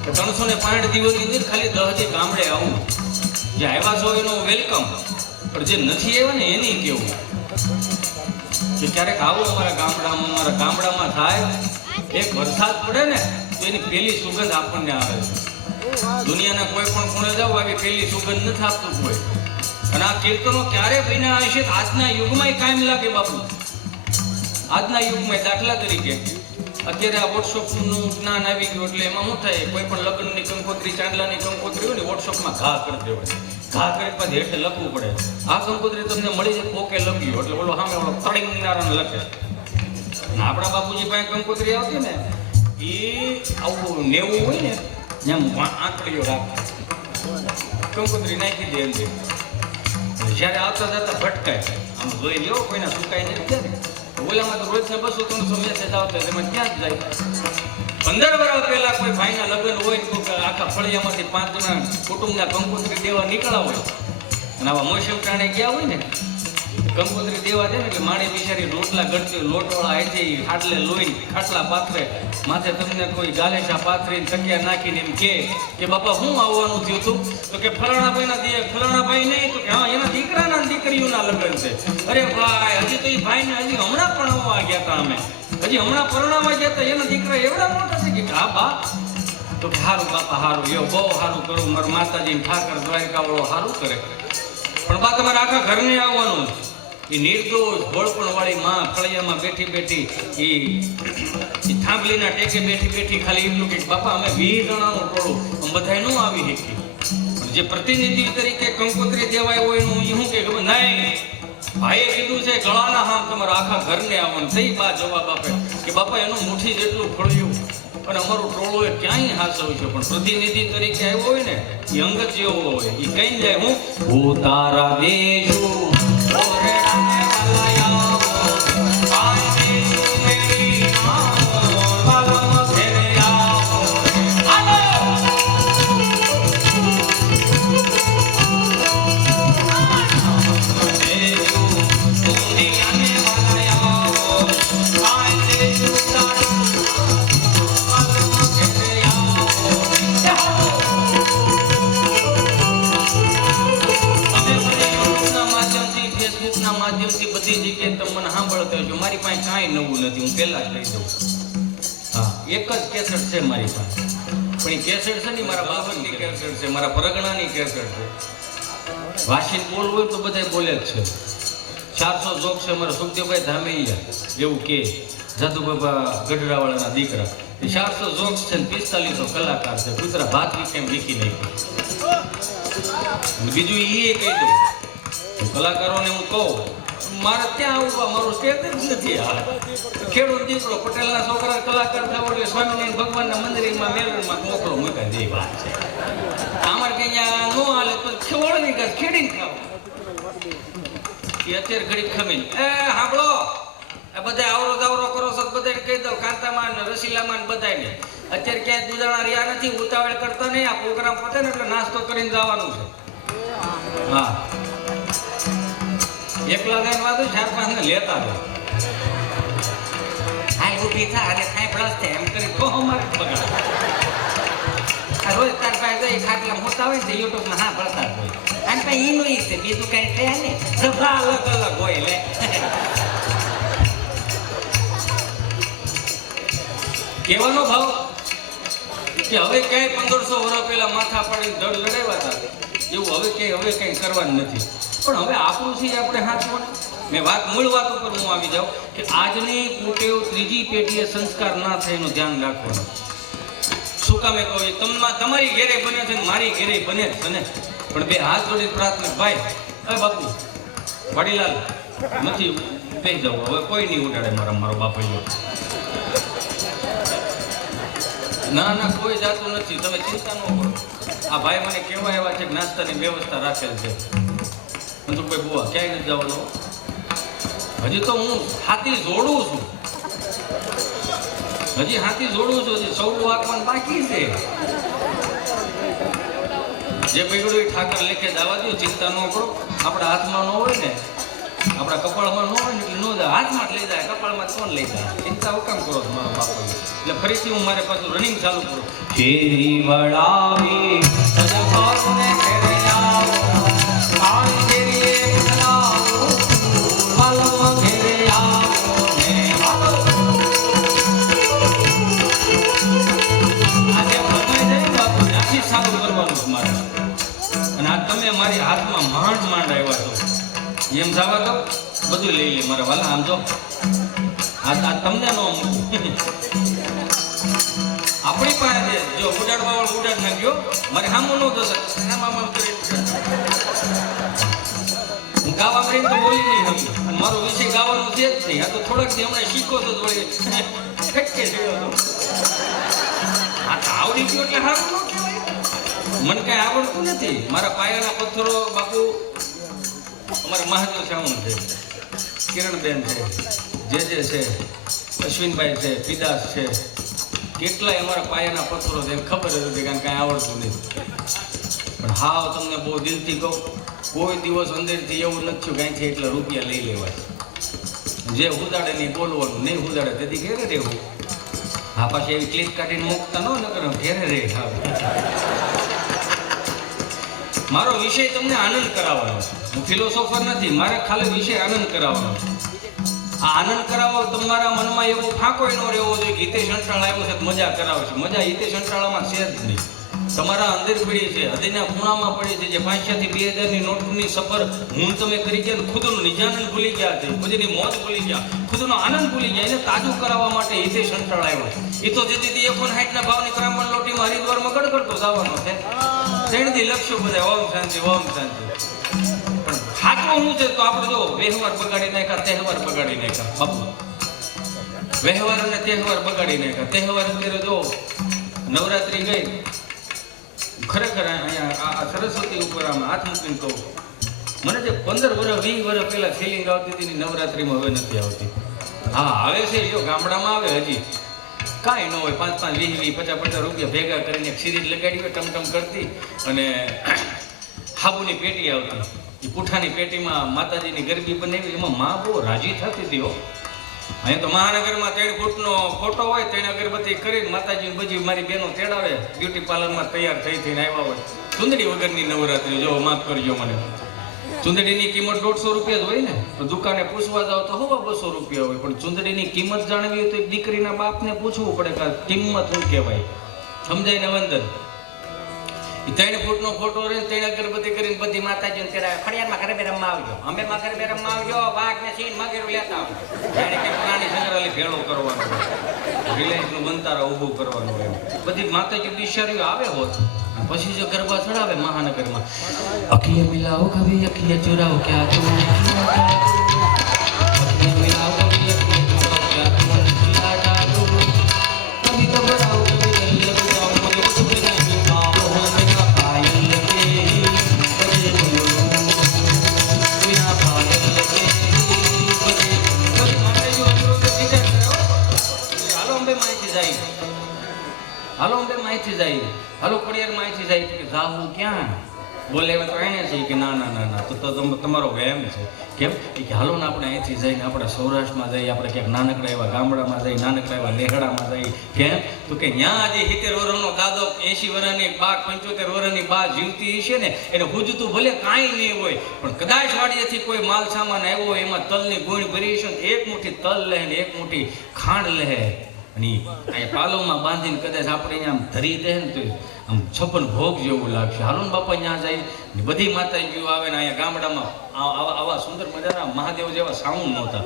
કે 365 દિવસની અંદર ખાલી 10 ગામડે આવું. જે આવ્યા છો એનો વેલકમ, પણ જે નથી આવ્યા ને એની કેવું કે ક્યારેક આવો અમારા ગામડામાં થાય. એક વરસાદ પડે ને તો એની પહેલી સુગંધ આપણને આવે છે. દુનિયાના કોઈ પણ ખૂણે જાવ આવી પહેલી સુગંધ નથી આપતું કોઈ. અને આ કીર્તનો ક્યારે બન્યા હશે? આજના યુગમાં કાયમ લાગે બાપુ. આજના યુગમાં દાખલા તરીકે અત્યારે આ વોટ્સઅપનું જ્ઞાન આવી ગયું એટલે એમાં શું થાય, કોઈ પણ લગ્નની કંકોત્રી, ચાંદલાની કંકોત્રી હોય ને વોટ્સઅપમાં ઘા કરી દેવાય. ઘા કરી પછી હેઠે લખવું પડે, આ કંકોત્રી તમને મળી જાય પોકે લખ્યું એટલે ઓલો સામે ઓલો તળીનારાને લખે. અને આપણા બાપુજી પાસે કંકોત્રી આવતી ને એ આવું 90 હોય ને જેમ આંકડીઓ રાખે, કંકોત્રી નાખી દે અંદર. જ્યારે આવતા જતા ભટકાય, આમ જોઈ લ્યો કોઈના સુકાઈ નથી જાય ને. ઓલામાં તો રોજને 200-300 મેસેજ આવતા, તેમાં ક્યાં જ જાય. 15 વર્ષ પહેલા કોઈ ભાઈના લગ્ન હોય ને આખા ફળિયામાંથી 5 જણા કુટુંબના કંકોત્રી દેવા નીકળ્યા હોય અને આવા મોસમ ટાણે ગયા હોય ને કંકોત્રી દેવા દે ને એટલે માણી બિચારી રોટલા ગળતી લોટવાળા આવી જાય, ખાટલે લોહી ખાટલા પાથરે, માથે તમને કોઈ ગાલેશા પાથરીને તકિયા નાખીને એમ કે બાપા હું આવવાનું થયું હતું? તો કે ફલાણા ભાઈ નહીં, તો કે હા એના દીકરાના દીકરીઓના લગ્ન છે. અરે ભાઈ, હજી તો એ ભાઈને હજી હમણાં પરણવા ગયા હતા, અમે હજી હમણાં પરણાવા ગયા હતા, એના દીકરા એવડા મોટા છે કે હા બા. તો કે સારું બાપા સારું, એવો બહુ સારું કરું, મારા માતાજી ઠાકર દ્વારકા વાળો સારું કરે. પણ બા તમારે આખા ઘરને આવવાનું. એ નિર્દોષ ભોળપણ વાળી માં ફળિયામાં બેઠી એ થાંભલીના ટેકે બેઠી ખાલી એટલું કે બાપા અમે 20 જણાનું ટોળું બધાય નું આવી શકી. પણ જે પ્રતિનિધિ તરીકે કંકોત્રી દેવાય હોય એનું શું કે નહીં, ભાઈએ કીધું છે ગળાના હામ તમારા આખા ઘરને આવવાનું. થઈ બા જવાબ આપે કે બાપા એનું મુઠ્ઠી જેટલું ફળ્યું અને અમારું ટોળું એ ક્યાંય હાસવ છે, પણ પ્રતિનિધિ તરીકે આવ્યો હોય ને એ અંગત જેવો હોય. એ કઈ જાય હું તારા દેશો માધ્યમથી બધી જગ્યાએ તમે મને સાંભળતા હશો. મારી પાસે કાંઈ નવું નથી, હું પહેલા જ લઈ દઉં. હા, એક જ કેસેટ છે મારી પાસે, પણ એ કેસેટ છે ને મારા બાબરની કેસેટ છે, મારા પરગણાની કેસેટ છે. વાસીન બોલ હોય તો બધા બોલે જ છે. 400 જોક છે મારા સુખદેવભાઈ ધામેયા, એવું કે જાદુબાબા ગઢડાવાળાના દીકરા. એ 400 જોક્સ છે ને 4500 કલાકાર છે. કુતરા ભાત કેમ વીખી નાખ્યું. બીજું એ કહી દઉં, કલાકારોને હું કહું મારે ત્યાં આવવા મારું સ્ટેજ જ નથી. ખેડૂત દીકરો પટેલના છોકરા કલાકાર થવો એટલે સ્વામિનારાયણ ભગવાનના મંદિરમાં મેલરમાં મોકલો મૂકાય દે વાત છે. અમારે કઈ અહીંયા ન હાલે તો છોડની ઘાસ ખેડીને ખાવ. એ અત્યારે ઘડી ખમીને સાંભળો, બધા આવરો કરો છો બધાને કહી દો, કાંતામાં રસીલામાં બધાને અત્યારે ક્યાંય દુધાણા રહ્યા નથી, ઉતાવળ કરતા નહીં. આ પ્રોગ્રામ પતે ને એટલે નાસ્તો કરીને જવાનું છે. હા, એકલા ગાય વાતો 4-5 ને લેતા હતા. હાલ ઊભી થા અને થાય પ્લસ છે એમ કરી તો અમારે બગાડ. આ રોજ 4-5 જઈ ખાટલા હોતા હોય ને યુટ્યુબમાં હા ભરતા જ હોય. અને પછી એનું ઈ છે, બીજું કઈ છે ને, સભા અલગ હોય. લે કહેવાનો ભાવ કે હવે ક્યાંય 1500 વર્ષ પહેલા માથા પાડીને દળ લડાવ્યા હતા એવું હવે કંઈ કરવાનું નથી. પણ હવે આપણું છે આપણે હાથમાં. મેં મૂળ વાત ઉપર હું આવી જાઉં કે આજની કુટેવ ત્રીજી પેઢીએ સંસ્કાર ના થાય એનું ધ્યાન રાખવાનું. શું કામે કહું, તમારી ઘેરે બને છે ને મારી ઘેરે બને જ છે ને, પણ બે હાથ જોડી પ્રાર્થના, ભાઈ અરે બાપુ વડીલાલ નથી બેસી જવું, હવે કોઈ નહીં ઉડાડે મારો બાપુ. ના ના કોઈ જાતું નથી, તમે ચિંતા ન કરો. આ ભાઈ મને કહેવા એવા છે કે નાસ્તાની વ્યવસ્થા રાખેલ છે. મનસુખભાઈ બુઆ ક્યાંય નથી જવાનું. હજી તો હું હાથી જોડું છું, હજી હાથી જોડું છું, હજી સૌ વાગવાનું બાકી છે. જે બગડ્યું એ ઠાકર લેખે જવા દો, ચિંતા ન કરો. આપણા હાથમાં ન હોય ને, આપણા કપાળમાં ન હોય ને એટલે ન જાય. હાથમાં જ લઈ જાય, કપાળમાં કોણ લઈ જાય? ચિંતા હું કામ કરો છો મારા બાપા? એટલે ફરીથી હું મારે પાછું રનિંગ ચાલુ કરું. કેરી વડાવી સજભાને ઘરે આવો, આણી કેરીએ બનાવો, પાલમ ઘરે આવો ને આવો. આજે ફરમાઈ જાય બાપુ, ત્યાંથી ચાલુ કરવાનું છે મારે. અને આ તમે મારી હાથમાં માંડ આવ્યા છો. એમ જવા દો, બધું લઈ લે મારા વાલા. આમ જો આ તમને નો આપણી પાસે જો ઉડાડવા વાળો ઉડાડ નાખ્યો, મારે સામું ન થશે. હું ગાવા કરીને તો બોલી નહીં સમજો, અને મારો વિષય ગાવાનો છે જ નહીં. આ તો થોડાક હમણાં શીખો તો થોડી ખટકે થયો હતો. આ તો આવડી ગયો એટલે સારું ન કહેવાય. મને કઈ આવડતું નથી. મારા પાયાના પથ્થરો બાપુ અમારા મહાદેવ શ્યામ છે, કિરણબેન છે, જે છે, અશ્વિનભાઈ છે, પીદાસ છે, કેટલાય અમારા પાયાના પથ્થરો છે. ખબર જ હતી કારણ કાંઈ આવડતું નથી. પણ હાવ તમને બહુ દિલથી કહું, કોઈ દિવસ અંદરથી એવું નથી થયું કાંઈથી એટલા રૂપિયા લઈ લેવાય. જે ઉદાડે નહીં બોલવાનું, નહીં ઉદાડે તેથી ઘેરે રહેવું. હા પાછી એવી ક્લિપ કાઢીને મૂકતા ન કરો, ઘેરે રહે. મારો વિષય તમને આનંદ કરાવવાનો છે. હું ફિલોસોફર નથી, મારે ખાલી વિષય આનંદ કરાવવાનો છે. આ આનંદ કરાવો, તમારા મનમાં એવો ફાંકો ન રહેવો જોઈએ કે હિતેશ અંટાળ આવ્યો છે મજા કરાવે છે. મજા હિતેશ અંટાળામાં છે જ નહીં. તમારા અંદર પડી છે, હૃદયના ખૂણામાં પડી છે. જે 500 થી 2000ની નોટની સફર હું તમે કરી ગયા, ખુદનું નિજાનંદ ભૂલી ગયા છે, ખુદની મોજ ભૂલી ગયા, ખુદનો આનંદ ભૂલી ગયા. એને તાજું કરાવવા માટે હિતેશ અંટાળ આવ્યો. એ તો જેથી 59 ભાવની બ્રાહ્મણ લોટીમાં હરિદ્વારમાં ગડગડતો જવાનો છે. તેણથી લક્ષ્યો બધા ઓમ શાંતિ ઓમ શાંતિ. પણ સાચું શું છે તો આપણે જો વ્યવહાર બગાડી નાખ્યા, તહેવાર બગાડી નાખ્યા. બાપુ વ્યવહાર અને તહેવાર બગાડી નાખ્યા. તહેવાર અત્યારે જો નવરાત્રી ગઈ, ખરેખર અહીંયા આ સરસ્વતી ઉપર આમ હાથ મૂકીને કહું, મને જે 15 વર્ષ 20 વર્ષ પહેલા ફિલિંગ આવતી હતી નવરાત્રીમાં હવે નથી આવતી. હા આવે છે, જો ગામડામાં આવે હજી કાંઈ ન હોય. 5 5 20 20 50 રૂપિયા ભેગા કરીને એક સિરીઝ લગાડી હોય ટમટમ કરતી, અને હાબુની પેટી આવતી. એ પૂઠાની પેટીમાં માતાજીની ગરબી બનાવી, એમાં માં બહુ રાજી થતી હતી. હો અહીંયા તો મહાનગરમાં 3 ફૂટનો ફોટો હોય, 3 અગરબત્તી કરીને માતાજીની બજી મારી બહેનો તેડાવે, બ્યુટી પાર્લરમાં તૈયાર થઈને આવ્યા હોય. ચુંદડી વગરની નવરાત્રી, જો માફ કરજો મને. ચુંદડીની કિંમત 150 રૂપિયા જ હોય ને, તો દુકાને પૂછવા જાવ તો 200 રૂપિયા હોય. પણ ચુંદડીની કિંમત જાણવી હોય તો એક દીકરીના બાપને પૂછવું પડે કે કિંમત શું કહેવાય. સમજાય ને વંદન? એ 3 ફૂટનો ફોટો રહે, 3 અગરબત્તી કરીને બધી માતાજીને તેડાવે. ખડિયારમાં ગરબે રમવા આવજો, અંબેમાં ગરબે રમવા આવજો, વાઘ ને સિંહ મગેરું લેતા આવજો. જાણે કે પ્રાણી સંગ્રહાલય ભેળો કરવાનો હોય, રિલાયન્સનું બંતારા ઊભું કરવાનું હોય. બધી માતાજી દિશારીઓ આવે હોત, પછી જો ગરબા ચડાવે મહાનગરમાં, અખિયા મિલાઓ કભી અખિયા ચુરાઓ ક્યાં તું, અખિયા મિલાઓ કભી અખિયા ચુરાઓ ક્યાં તું, ખિલા જાદુ કભી તો બરાઓ કભી ગલ્લે બજાઓ, મુझे कुछ भी नहीं पाओ बिना पायल के, बजे बिना पायल के बजे. બધી માતાજીઓ અંદરો વિચાર કર્યો, હાલો અંબે માહિતી જાય, હાલો અંબે માહિતી જાય, હાલો ખોડિયાર માહિતી જાય. કે જાવું ક્યાં? બોલે તો એને છે કે ના ના ના ના, તો તમારો વહેમ છે. કેમ કે હાલો ને આપણે અહીંથી જઈને આપણે સૌરાષ્ટ્રમાં જઈએ, આપણે ક્યાંક નાનકડા એવા ગામડામાં જઈએ, નાનકડા એવા લેહડામાં જઈએ. કેમ તો કે ત્યાં આજે 70 વર્ષનો દાદો, 80 વર્ષની બા, 75 વર્ષની બા જીવતી હશે ને, એને હુજતું ભલે કાંઈ નહીં હોય, પણ કદાચ વાડીએથી કોઈ માલ સામાન આવ્યો હોય, એમાં તલની ગુણ ભરી હશે, એક મુઠ્ઠી તલ લે ને એક મુઠ્ઠી ખાંડ લે, અને અહીંયા પાલોમાં બાંધીને કદાચ આપણે અહીંયા આમ ધરી દે ને તો આમ 56 ભોગ જેવું લાગશે. હાલો ને બાપા ત્યાં જાય ને બધી માતાજીઓ આવે ને. અહીંયા ગામડામાં આવા સુંદર મજાના મહાદેવ જેવા સાઉન્ડ નહોતા.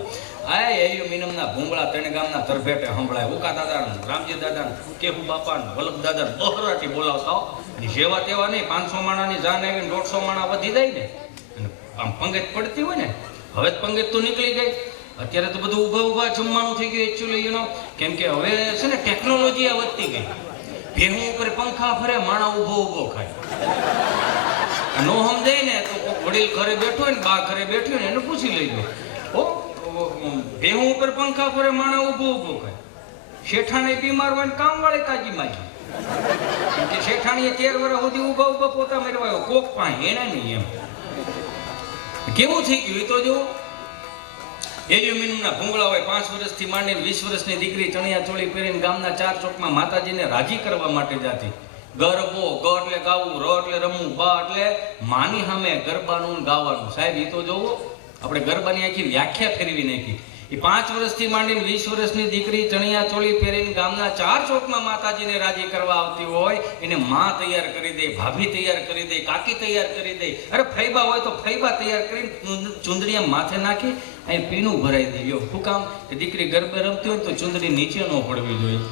આ એલિયો મીનમના ભૂંગળા 3 ગામના તરભેટે સંભળાય. ઉકા દાદા, રામજી દાદા, કેહુ બાપા, વલ્લભ દાદા બહરાટી બોલાવતા. અને જેવા તેવા નહીં, 500 માણાની જાન આવીને 150 માણા વધી જાય ને, અને આમ પંગત પડતી હોય ને. હવે પંગત તો નીકળી ગઈ. અત્યારે તો બધું ઊભા જમવાનું થઈ ગયું એકચ્યુઅલી, કેમ કે હવે છે ને ટેકનોલોજી આ વધતી ગઈ. ભેહું ઉપર પંખા ફરે, માણા ઊભો ઊભો ખાય. નો સમજાય ને તો કોક વડીલ ઘરે બેઠો હોય ને, બા ઘરે બેઠી હોય ને, એને પૂછી લેજો. ઓ ભેહું ઉપર પંખા ફરે, માણા ઊભો ઊભો ખાય. શેઠાણી બીમાર હોય ને કામવાળી કાજી માજી. કે શેઠાણીએ 13 વર્ષ સુધી ઊભા ઊભા પોતા મેળવાયો, કોક પણ એના નહીં એમ. કેવું થઈ ગયું એ તો જો. એલ્યુમિનિયમના ભૂંગળા હોય, 5 વર્ષથી માંડીને 20 વર્ષની દીકરી ચણિયા ચોળી પહેરીને ગામના 4 ચોકમાં માતાજીને રાજી કરવા માટે જાતી. ગરબો, ગ એટલે ગાવું, ર એટલે રમવું, બા એટલે માની સામે ગરબાનું ગાવાનું. સાહેબ એ તો જોવો, આપણે ગરબાની આખી વ્યાખ્યા ફેરવી નાખી. એ 5 વર્ષથી માંડીને 20 વર્ષની દીકરી ચણિયા ચોળી પહેરીને ગામના 4 ચોકમાં માતાજીને રાજી કરવા આવતી હોય, એને માં તૈયાર કરી દે, ભાભી તૈયાર કરી દે, કાકી તૈયાર કરી દે. અરે ફૈબા હોય તો ફૈબા તૈયાર કરીને ચુંદડીયા માથે નાખી અહીં પીનું ભરાઈ દે. શું કામ? કે દીકરી ગરબે રમતી હોય તો ચુંદડી નીચે ન પડવી જોઈએ.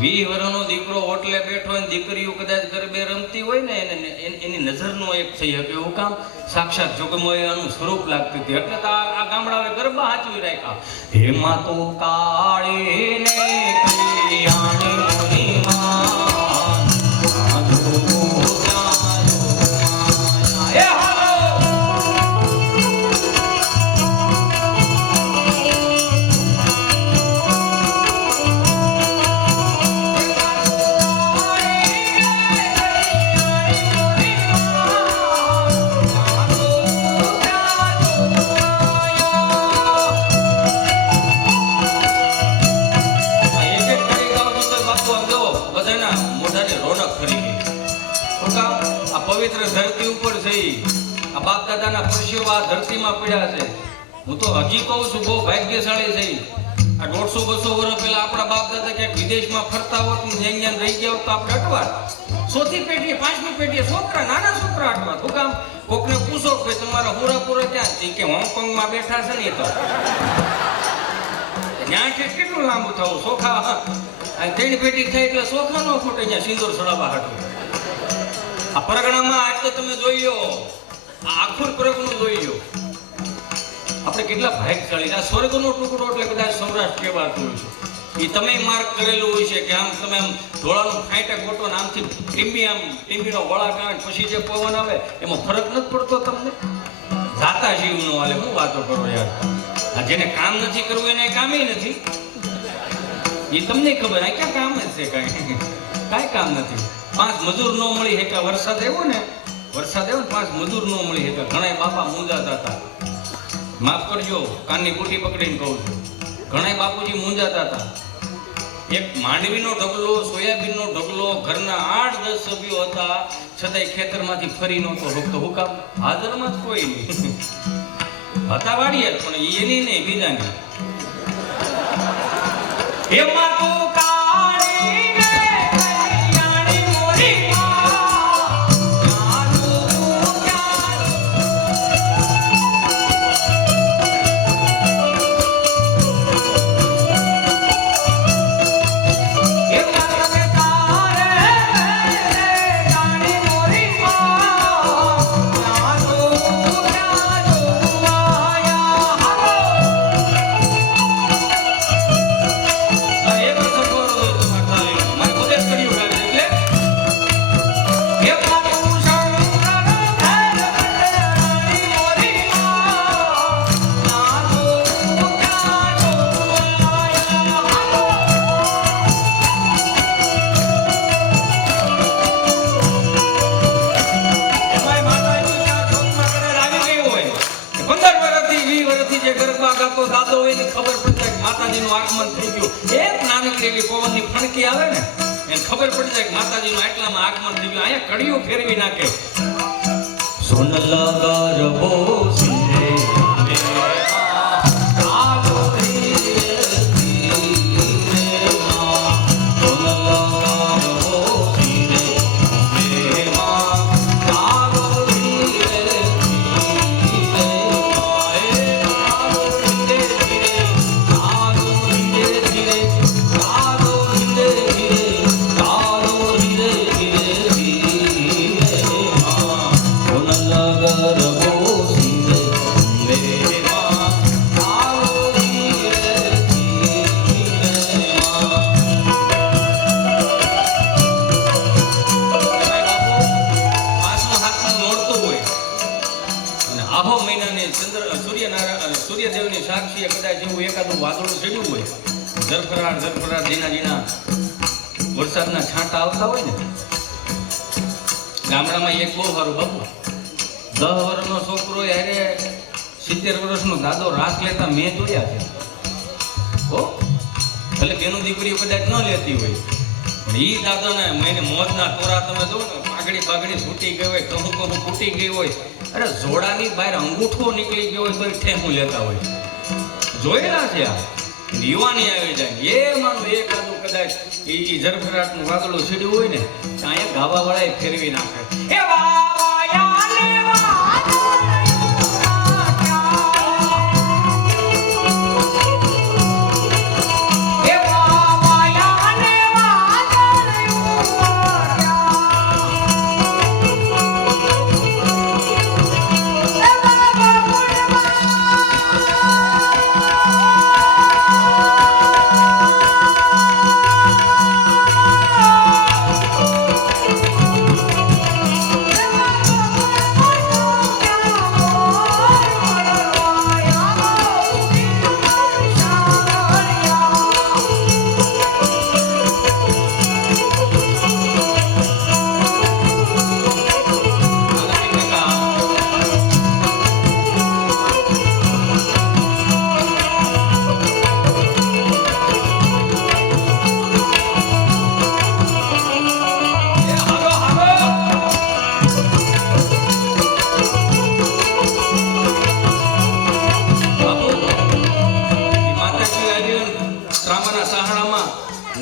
20 વર્ષનો દીકરો હોટલે બેઠો હોય, દીકરીઓ કદાચ ગરબે રમતી હોય ને, એની નજરનો એક થઈ શકે. એવું કામ? સાક્ષાત જોગમોયાનું સ્વરૂપ લાગતું હતું. એટલે તો આ ગામડાઓએ ગરબા હાચવી રાખ્યા. હેમાં તો કાળી ને કલ્યાણી પવિત્ર ધરતી ઉપર છે. આ બાપ દાદાના પરસેવો આ ધરતીમાં પડ્યા છે. હું તો હજી કહું છું, બહુ ભાગ્યશાળી છે. આ 150-200 વર્ષ પહેલા આપણા બાપ દાદા ક્યાંક વિદેશમાં ફરતા હોત ને જ્યાં રહી ગયા હોત તો આપણે અટવાત. 4થી પેઢીએ 5મી પેઢીએ છોકરા, નાના છોકરા અટવાત. શું કામ? કોકને પૂછો કે તમારા પૂરા ક્યાં છે, કે હોંગકોંગમાં બેઠા છે ને. તો ત્યાંથી કેટલું લાંબુ થવું? સોખા 3 પેઢી થાય એટલે સોખા ન ફૂટે. ત્યાં સિંદૂર સડાવવા હાટું આ પરગણામાં આજ તો તમે જોઈ લો, આ આખું પરગણું જોઈ લો. આપણે કેટલા ભાગ્યશાળી. આ સ્વર્ગનો ટુકડો એટલે કદાચ સૌરાષ્ટ્ર કહેવાતું હોય છે. એ તમે માર્ક કરેલું હોય છે કે આમ તમે આમ ઢોળાનું ફાંટા ગોટો આમથી ટીંબીનો વળા કાઢ પછી જે પવન આવે એમાં ફરક નથી પડતો તમને? જાતા જીવનો હાલે શું વાતો કરો યાર. આ જેને કામ નથી કરવું એને કામે નથી. એ તમને ખબર, આ ક્યાં કામ જ છે? કાંઈ કામ નથી. 5 મજૂર ન મળી શક્યા. વરસાદ આવ્યો ને 5 મજૂર ન મળી શક્યા. ઘણા બાપા મૂંઝાતા હતા. માફ કરજો, કાનની બુટી પકડીને કહું છું. ઘણા બાપુજી મૂંઝાતા હતા. એક માંડવીનો ઢગલો, સોયાબીનનો ઢગલો, ઘરના 8-10 સભ્યો હતા, છતાંય ખેતરમાંથી ફરી નહોતો શકતો. હું કામ? હાજરમાં જ કોઈ નહીં હતા. વાડીએ પણ એની નહીં, બીજાની. એમાં તો પવનની ફણકી આવે ને એને ખબર પડી જાય કે માતાજીનું આટલામાં આગમન થઈ ગયું. અહીંયા કડીઓ ફેરવી નાખે. સોનલ ગરબો સિંહે ગરબો સિંહે સાક્ષીએ કદાચ એવું એકાદું વાદળું ચડ્યું હોય, ઝરફરાટ ઝીણા ઝીણા વરસાદના છાંટા આવતા હોય ને, ગામડામાં એક બહુ સારું બાપુ, 10 વર્ષનો છોકરો યારે 70 વર્ષનો દાદો રાસ લેતા મેં જોયા છે. હો ભલે બેનું દીકરીઓ કદાચ ન લેતી હોય, પણ ઈ દાદાને મેં મોજના તોરા તમે જો ને, પાઘડી છૂટી ગઈ હોય, કહું ફૂટી ગઈ હોય, અરે જોડાની બહાર અંગૂઠો નીકળી ગયો હોય તો ઠેમું લેતા હોય. જોયેલા છે આ યુવાની આવી જાય એ માનું એકાદું કદાચ એ ઝરફરાટનું વાદળું સીડ્યું હોય ને, અહીંયા ગાવા વાળા ફેરવી નાખે. એ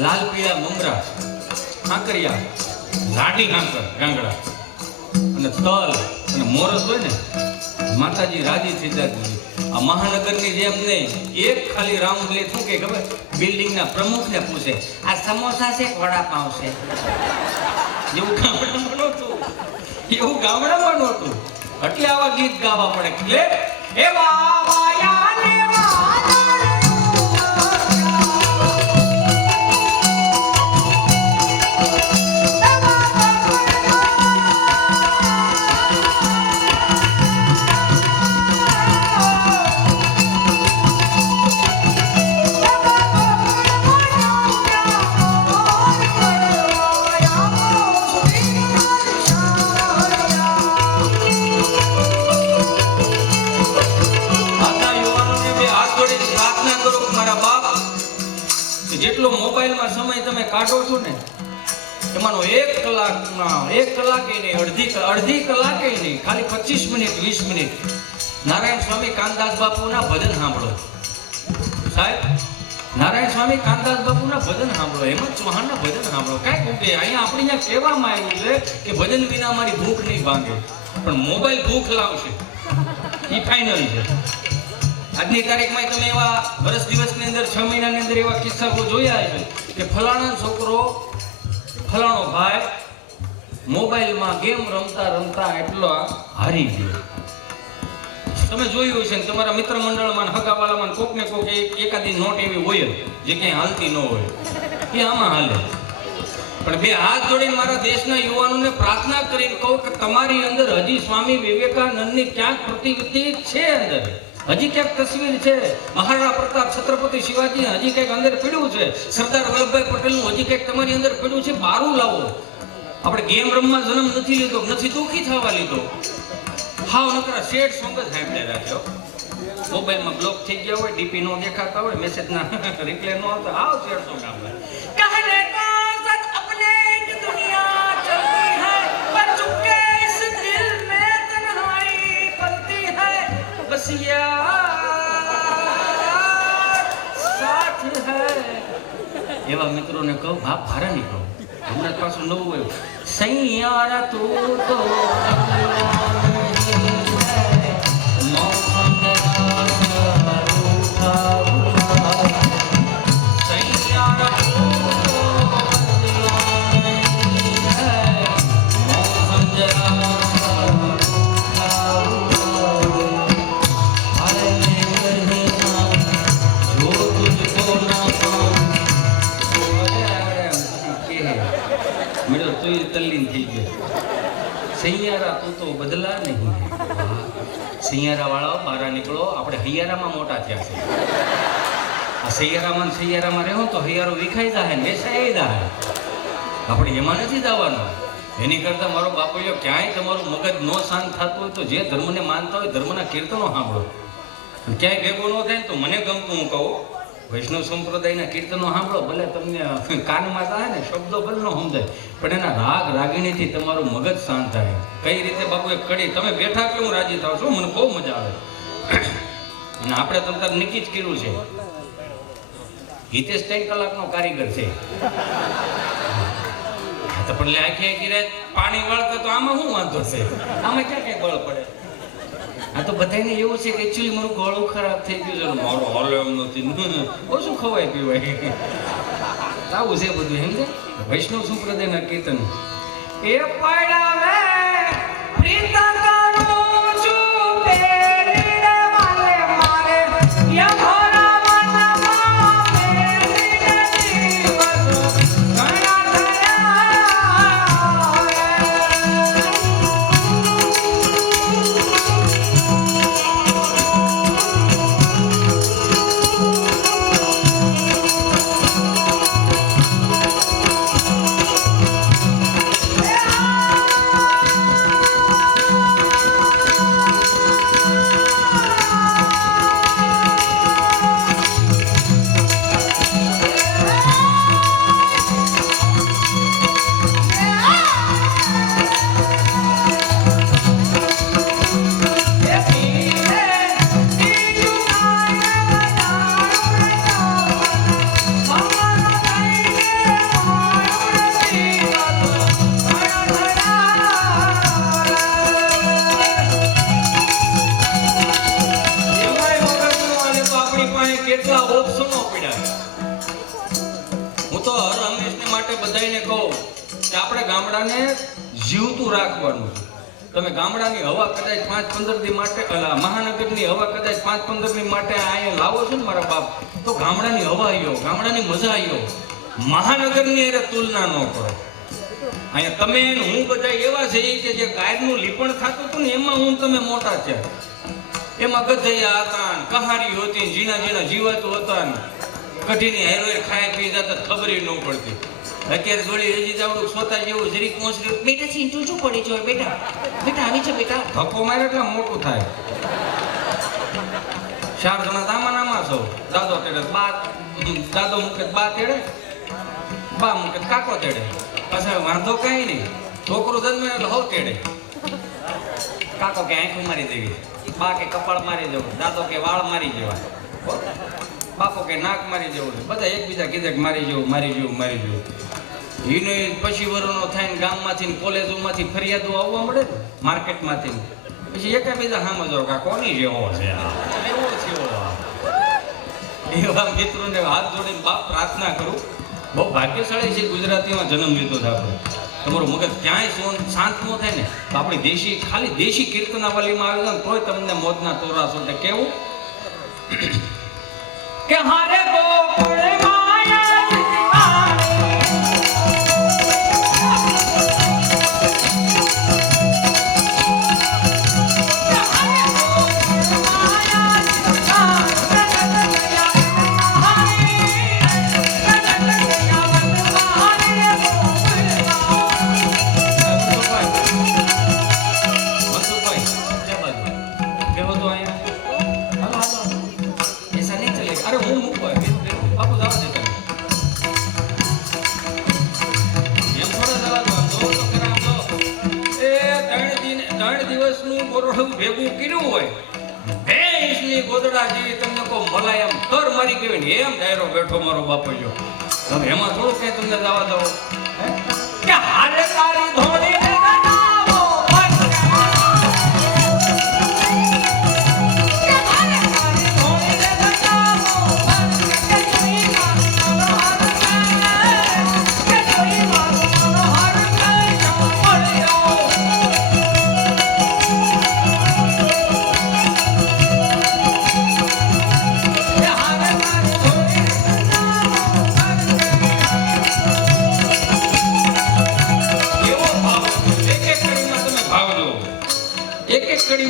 લાલ પીળા મમરા, કાંકરિયા, લાડી ગાંગડા અને તલ અને મોરસ હોય ને, માતાજી રાજી થઈ જાય. આ મહાનગરની જેમ નહીં, એક ખાલી રાઉન્ડ લે શું કે ખબર, બિલ્ડિંગના પ્રમુખને પૂછે આ સમોસા છે વડાપાઉં છે. એવું ગામડામાં નહોતું, એટલે આવા ગીત ગાવા પડે. એ જેટલો મોબાઈલમાં સમય તમે કાઢો છો ને, એમાંનો 1 કલાકે નહીં, અડધી કલાકે નહીં, ખાલી 25 મિનિટ 20 મિનિટ નારાયણ સ્વામી કાનદાસ બાપુના ભજન સાંભળો. સાહેબ નારાયણ સ્વામી કાનદાસ બાપુના ભજન સાંભળો, હેમંત ચૌહાણના ભજન સાંભળો. કાંઈક ઉગે અહીંયા આપણે અહીંયા કહેવામાં આવ્યું છે કે ભજન વિના મારી ભૂખ નહીં ભાંગે, પણ મોબાઈલ ભૂખ લાવશે, એ ફાઇનલ છે. આજની તારીખમાં તમે એવા વર્ષ દિવસની અંદર 6 મહિનાની અંદર એવા કિસ્સાઓ જોયા છે કે ફલાણા છોકરો ફલાણો ભાઈ મોબાઈલમાં ગેમ રમતા એટલો હારી ગયો. તમે જોયું હશે ને તમારા મિત્ર મંડળમાં હગાવાલામાં કોક ને કોક એકાદી નોટ એવી હોય જે ક્યાંય હાલતી ન હોય, એ આમાં હાલે. પણ 2 હાથ જોડીને મારા દેશના યુવાનોને પ્રાર્થના કરીને કહું કે તમારી અંદર હજી સ્વામી વિવેકાનંદની ક્યાંક પ્રતિવૃત્તિ છે, અંદર હજી ક્યાંક તસવીર છે, મહારાણા પ્રતાપ, છત્રપતિ શિવાજી હજી કંઈક અંદર પીડ્યું છે, સરદાર વલ્લભભાઈ પટેલનું હજી કંઈક તમારી અંદર પીડ્યું છે. બારું લાવો. આપણે ગેમ રમવા જન્મ નથી લીધો, નથી દુઃખી થવા લીધો. હાવ નકરા સેડ સોંગ જ સાંભળે રાખ્યો. મોબાઈલમાં બ્લોક થઈ ગયા હોય, ડીપી નો દેખાતા હોય, મેસેજના રિપ્લે નો આવતો, હાવ સેડ સોંગ સાંભળે. કહને કો સચ અપને કી દુનિયા ચલતી હૈ, પર ચુપકે ઇસ દિલ મેં તન્હાઈ પલતી હૈ, બસ યાર સાથ હૈ. એવા મિત્રોને કહું, બાપ ભારે નહીં કહું, હમણાં પાછું નવું હોય, સૈયારા તું તો તલ્લીન થઈ ગયો. સૈયારા તું તો બદલા નહીં. સૈયારાવાળાઓ બહાર નીકળો, આપણે હૈયારામાં મોટા થયા છે. આ સૈયારામાં રહો તો હૈયારો વિખાઈ જાય ને વેચાઈ જાય. આપણે એમાં નથી જવાનું. એની કરતાં મારો બાપુયો ક્યાંય તમારું મગજ ન શાંત થતું હોય તો જે ધર્મને માનતા હોય ધર્મના કીર્તનો સાંભળો. ક્યાંય ભેગું ન થાય ને તો મને ગમતું હું કહું, વૈષ્ણવ સંપ્રદાયના કીર્તનો સાંભળો, ભલે તમને કાનમાં થાય ને શબ્દો ભલે ન સમજાય, પણ એના રાગ રાગીણીથી તમારું મગજ શાંત થાય. કઈ રીતે બાપુ એક કડી તમે બેઠા કે હું રાજી થાવ છું, મને બહુ મજા આવે. અને આપણે તંત્ર નક્કી જ કર્યું છે, હિતેશ 3 કલાકનો કારીગર છે. તો પણ આખી આખી રાત પાણી વળતો તો આમાં શું વાંધો છે? આમાં ક્યાં ક્યાં ગળ પડે? આ તો બધાને એવું છે કે એકચ્યુઅલી મારું ગળું ખરાબ થઈ ગયું છે, મારો હાલો એમ નથી, ઓછું ખવાય પીવાય. આવું છે બધું. એમ છે વૈષ્ણવ સંપ્રદાયના કીર્તન એ પડાવે પ્રીતા કરું છું પેરીને વાલે મારે યા ભરા મનમાં પેરીને દિવસ ઘણા જીવતું રાખવાનું છે. તમે ગામડાની હવા કદાચ 5-15 દી માટે મહાનગરની હવા કદાચ 5-15 દી માટે અહીંયા લાવો છો ને મારા બાપ, તો ગામડાની હવા આવ્યો, ગામડાની મજા આવ્યો. મહાનગરની અરે તુલના ન કરો. અહીંયા તમે હું બધા એવા છે કે જે ગાયનું લીપણ થતું હતું ને એમાં હું તમે મોટા છે. એમાં ગધૈયા હતા, કહારી હતી, ઝીણા ઝીણા જીવાતો હતા, કઢીની હેરોએ ખાઈ પી જતા ખબર ન પડતી. અત્યારે જોડી હજી જાવડું સોતા જેવું જરીક મોસરી બેટા છે શું પડી છે બેટા બેટા આવી છે બેટા ધક્કો મારે એટલે મોટું થાય. 4 જણા દામાનામાં છો, દાદો તેડે બા, દાદો મૂકે બા તેડે, બા મૂકે કાકો તેડે. પછી વાંધો કઈ નહીં, છોકરો જન્મે એટલે હવ તેડે. કાકો કે આંખ મારી દેવી, બા કે કપાળ મારી જવું, દાદો કે વાળ મારી જવા, બાપો કે નાક મારી જવું. બધા એકબીજા કીધે કે મારી જવું મારી જવું મારી જવું. એને પછી વરોનો થાય ને ગામમાંથી કોલેજોમાંથી ફરિયાદો આવવા મળે ને માર્કેટમાંથી, પછી એકાબીજા સામે જો કે કોની જેવો છે એવો છે. એવા મિત્રોને હાથ જોડીને બાપ પ્રાર્થના કરું, બહુ ભાગ્યશાળી છે ગુજરાતીમાં જન્મ લીધો છે આપણે. તમારું મગજ ક્યાંય શાંત ન થાય ને તો આપણી દેશી ખાલી દેશી કીર્તનાવલીમાં આવી જાય ને તોય તમને મોજના તોરા છો. કેવું કે હારે ગોકુળ ભેગું કર્યું હોય 2 ઇંચની ગોદડા જેવી તમને કોઈ મલાય એમ તર મારી ગયો ને એમ ડાયરો બેઠો મારો બાપો જો. તમે એમાં થોડું કઈ તમને જવા દો કે હારે તારી ધોળી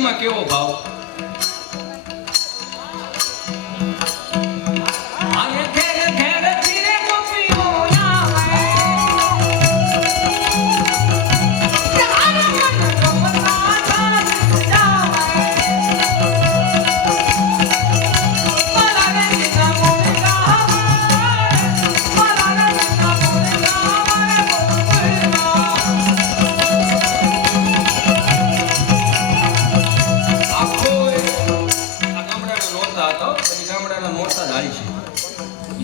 ભજનમાં કેવો ભાવ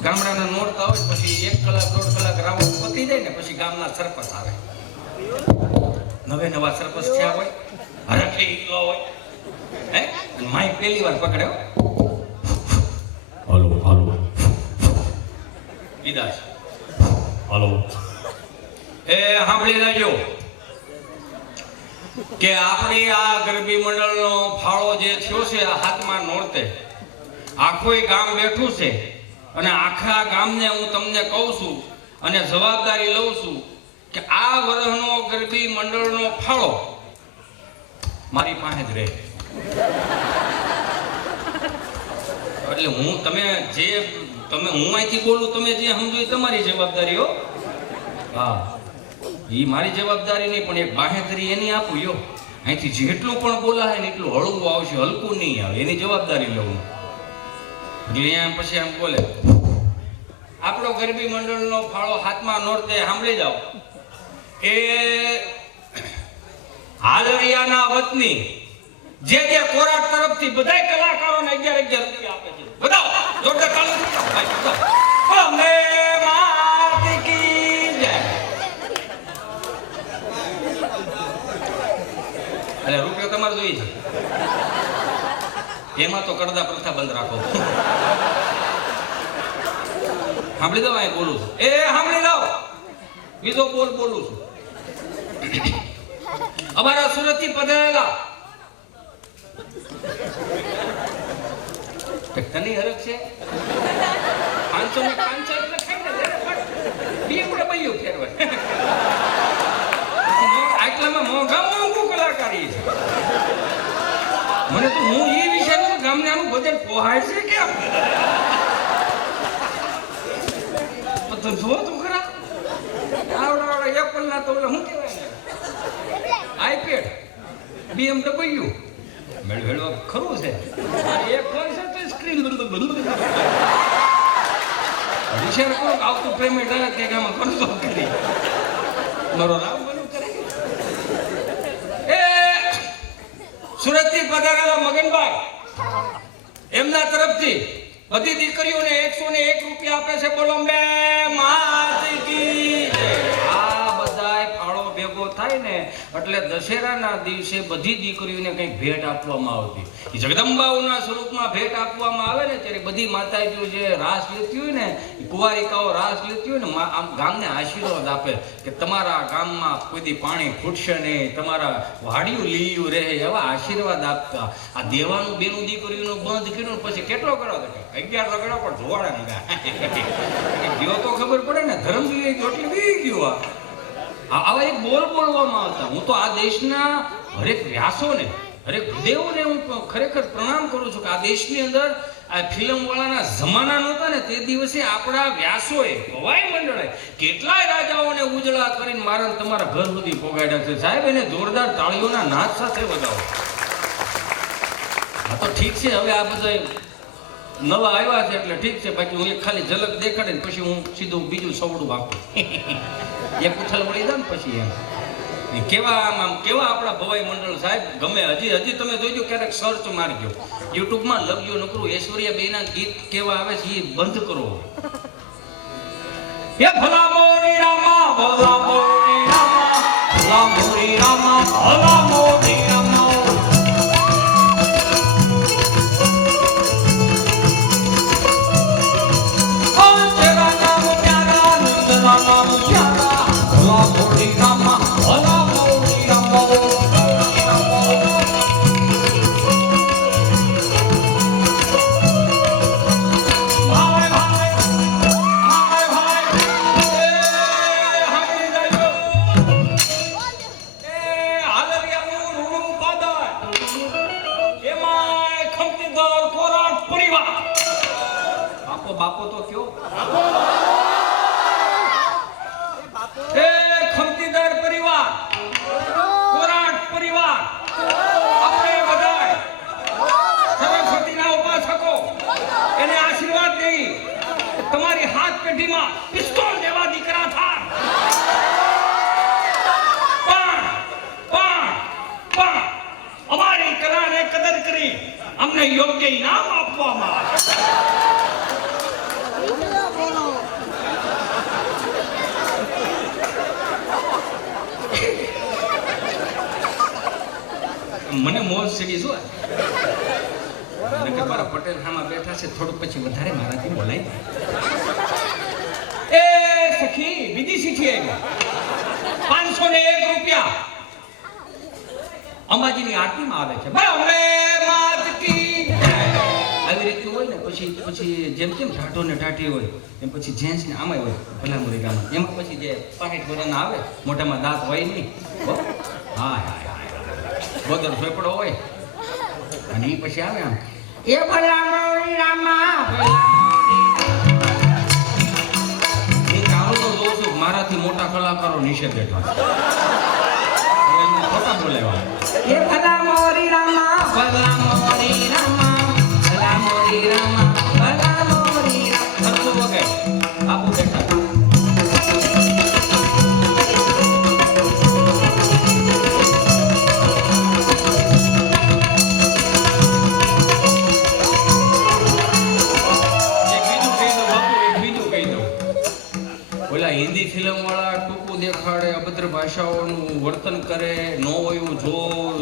ગામડાના નોરતા હોય પછી 1 કલાક 1.5 કલાક રાઉન્ડ પતી જાય ને પછી ગામના સરપંચ આવે. નવા સરપંચ થયા હોય, હરખી ગયો હોય, હે માઈ પહેલી વાર પકડ્યો. હાલો હાલો વિદાસ હાલો એ સાંભળી લેજો કે આપણી આ ગરબી મંડળનો ફાળો જે થયો છે આ 7મા નોરતે આખોય ગામ બેઠું છે અને આખા ગામને હું તમને કહું છું અને જવાબદારી લઉં છું કે આ વર્ષનો ગરબી મંડળનો ફાળો મારી પાસે જ રહે. એટલે હું તમે હું અહીંથી બોલું તમે જે સમજો એ તમારી જવાબદારી હો. હા એ મારી જવાબદારી નહીં પણ એક બાહેધરી એની આપું યો. અહીંથી જેટલું પણ બોલાય ને એટલું હળવું આવશે, હલકું નહીં આવે, એની જવાબદારી લઉં. પછી આમ બોલે આપણો ગરબી મંડળનો ફાળો 7મા નોરતે સાંભળી જાઓ. એ હાલરિયાના વતની જે કોરાટ તરફથી બધાય કલાકારોને 11,000 રૂપિયા આપે છે. બતાવો જોરદાર તાળી બતાવો. અમે માત કી જય. અરે રૂપિયો તમારે જોઈએ છે એમાં તો કરદા પ્રથા બંધ રાખો. સાંભળી દો અહીં બોલું છું. એ સાંભળી દો બીજો બોલું છું. અમારા સુરતથી પધારેલા તની હરક છે 500 ને 500 એટલે ખાઈને BMW ફેરવાય. આટલામાં મોંઘું કલાકારી છે. મને તો હું એ વિચારું ગામને આનું બજેટ પોહાય છે કે તો જો તું ખરા આવડા એપલ ના તો શું કહેવાય આઈપેડ BMW મેળવેલો ખરું છે. એક ફોન છે તો સ્ક્રીન વિચાર કરો આવતું પેમેન્ટ આવે કે આમાં કરશો કરી મારો રામ બનવું કરે. સુરતથી પધારેલા મગનભાઈ એમના તરફથી બધી દીકરીઓને 101 રૂપિયા આપે છે. બોલો મે માત કી જય. આ બધાય ફાળો ભેગો થાય ને એટલે દશેરાના દિવસે બધી દીકરીઓને કંઈક ભેટ આપવામાં આવતી. જગદંબાઓના સ્વરૂપમાં ભેટ આપવામાં આવે ને ત્યારે બધી માતાજીઓ જે રાસ લેતી હોય ને કુંવારિકાઓ રાસ લેતી હોય ને આમ ગામને આશીર્વાદ આપે કે તમારા ગામમાં કોઈ દી પાણી ખૂટશે નહીં, તમારા વાડિયું લીયું રહે, એવા આશીર્વાદ આપતા. આ દેવાનું બેનું દીકરીઓનું બંધ કર્યું પછી કેટલો કરો 11 ગણો પણ જોવાડા નહીં ગયો તો ખબર પડે ને ધર્મ જોઈએ ગયો એટલે બી ગયો. આવા એક બોલવામાં આવતા. હું તો આ દેશના હરેક વ્યાસોને હરેક દેવોને હું ખરેખર પ્રણામ કરું છું કે આ દેશની અંદર આ ફિલ્મ વાળાના જમાના નહોતા ને તે દિવસે આપણા વ્યાસોએ ભવાઈ મંડળે કેટલાય રાજાઓને ઉજળા કરીને મારા તમારા ઘર સુધી પહોંચાડ્યા છે. સાહેબ એને જોરદાર તાળીઓના નાદ સાથે વધાવો. હા તો ઠીક છે, હવે આ બધા નવા આવ્યા છે એટલે ઠીક છે. બાકી હું એક ખાલી ઝલક દેખાડે ને પછી હું સીધું બીજું સવડું આપું એક ઉથલ મળી જાય ને પછી એમ કેવા આપણા ભવાઈ મંડળ સાહેબ ગમે. હજી તમે જોઈજો ક્યારેક સર્ચ મારજો યુટ્યુબમાં લખજો નકરું ઐશ્વર્યા બેના ગીત કેવા આવે છે એ બંધ કરો. એ ભલા મોરી રામા ભલા મોરી રામા ભલા મોરી રામા ભલા મોરી રામા. મને મોજ સીડી શું કે મારા પટેલ હામાં બેઠા છે, થોડુંક પછી વધારે મારાથી બોલાય. એ સખી બીજી ચીઠી આવી, 501 રૂપિયા અંબાજીની આરતીમાં આવે છે. બરાબર માત કી જય. આવી રીતનું હોય ને પછી જેમ કેમ ઢાઢો ને ઢાઢી હોય એમ પછી જેન્ટ્સ ને આમાં હોય ભલા મુરીગામાં, એમાં પછી જે 65 વર્ષના આવે મોઢામાં દાંત હોય નહીં, હા ગોદર ઝોપડો હોય અને એ પછી આવે આમ એ ભલા મુરીગામાં. હું ચાલુ તો જોઉં છું મારાથી મોટા કલાકારો નીચે બેઠા ખોટા બોલાવ્યા. એ ભલા મોરી રામા ભલા મોરી રામા ભલા મોરી રામા ભલા મોરી રામા સરખું વગે આપું બેઠા. હિન્દી ફિલ્મ વાળા ટૂંકું દેખાડે, અભદ્ર ભાષાઓનું વર્તન કરે, ન હોય એવું જો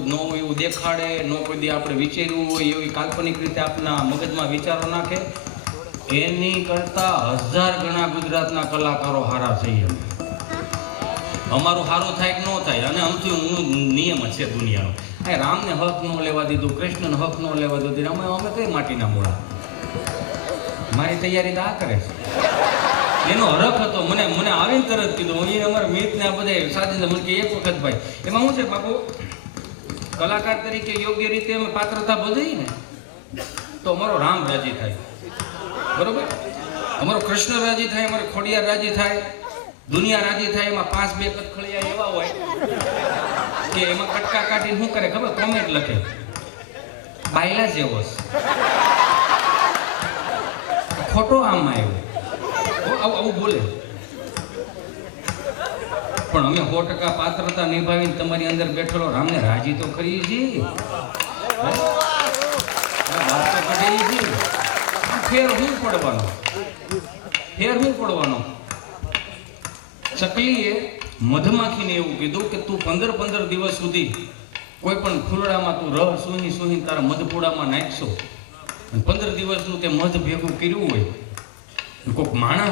ન હોય એવું દેખાડે, ન કોઈ દી આપણે વિચાર્યું હોય એવી કાલ્પનિક રીતે આપણા મગજમાં વિચારો નાખે, એની કરતા 1000 ગણા ગુજરાતના કલાકારો હારા છીએ. અમારું સારું થાય કે ન થાય, અને આમથી હું નિયમ છે દુનિયાનો. રામને હક ન લેવા દીધું, કૃષ્ણને હક ન લેવા દીધું, અમે કઈ માટીના મૂળા. મારી તૈયારી તો આ કરે છે. એનો હરખ હતો, મને આવીને તરત કીધું. એ અમારા મિત્રને આ બધા સાધી મને કે એક વખત ભાઈ એમાં શું છે બાપુ, કલાકાર તરીકે યોગ્ય રીતે અમે પાત્રતા ભજવીએ ને તો અમારો રામ રાજી થાય, બરોબર, અમારો કૃષ્ણ રાજી થાય, અમારો ખોડિયાર રાજી થાય, દુનિયા રાજી થાય. એમાં 5-2 કથખળિયા એવા હોય કે એમાં કટકા કાઢીને શું કરે ખબર, કોમેન્ટ લખે બાયલા જેવો ખોટો આમ આવ્યો, આવું બોલે. પણ અમે 100% પાત્રતા નિભાવીને તમારી અંદર બેઠેલો રામને રાજી તો કરી છીએ. ફેર હું પડવાનો. ચકલીએ મધમાખીને એવું કીધું કે તું 15 દિવસ સુધી કોઈ પણ ફૂલડામાં તું રહ સુહી તારા મધપુડામાં નાખશો, 15 દિવસનું તે મધ ભેગું કર્યું હોય, કોઈક માણસ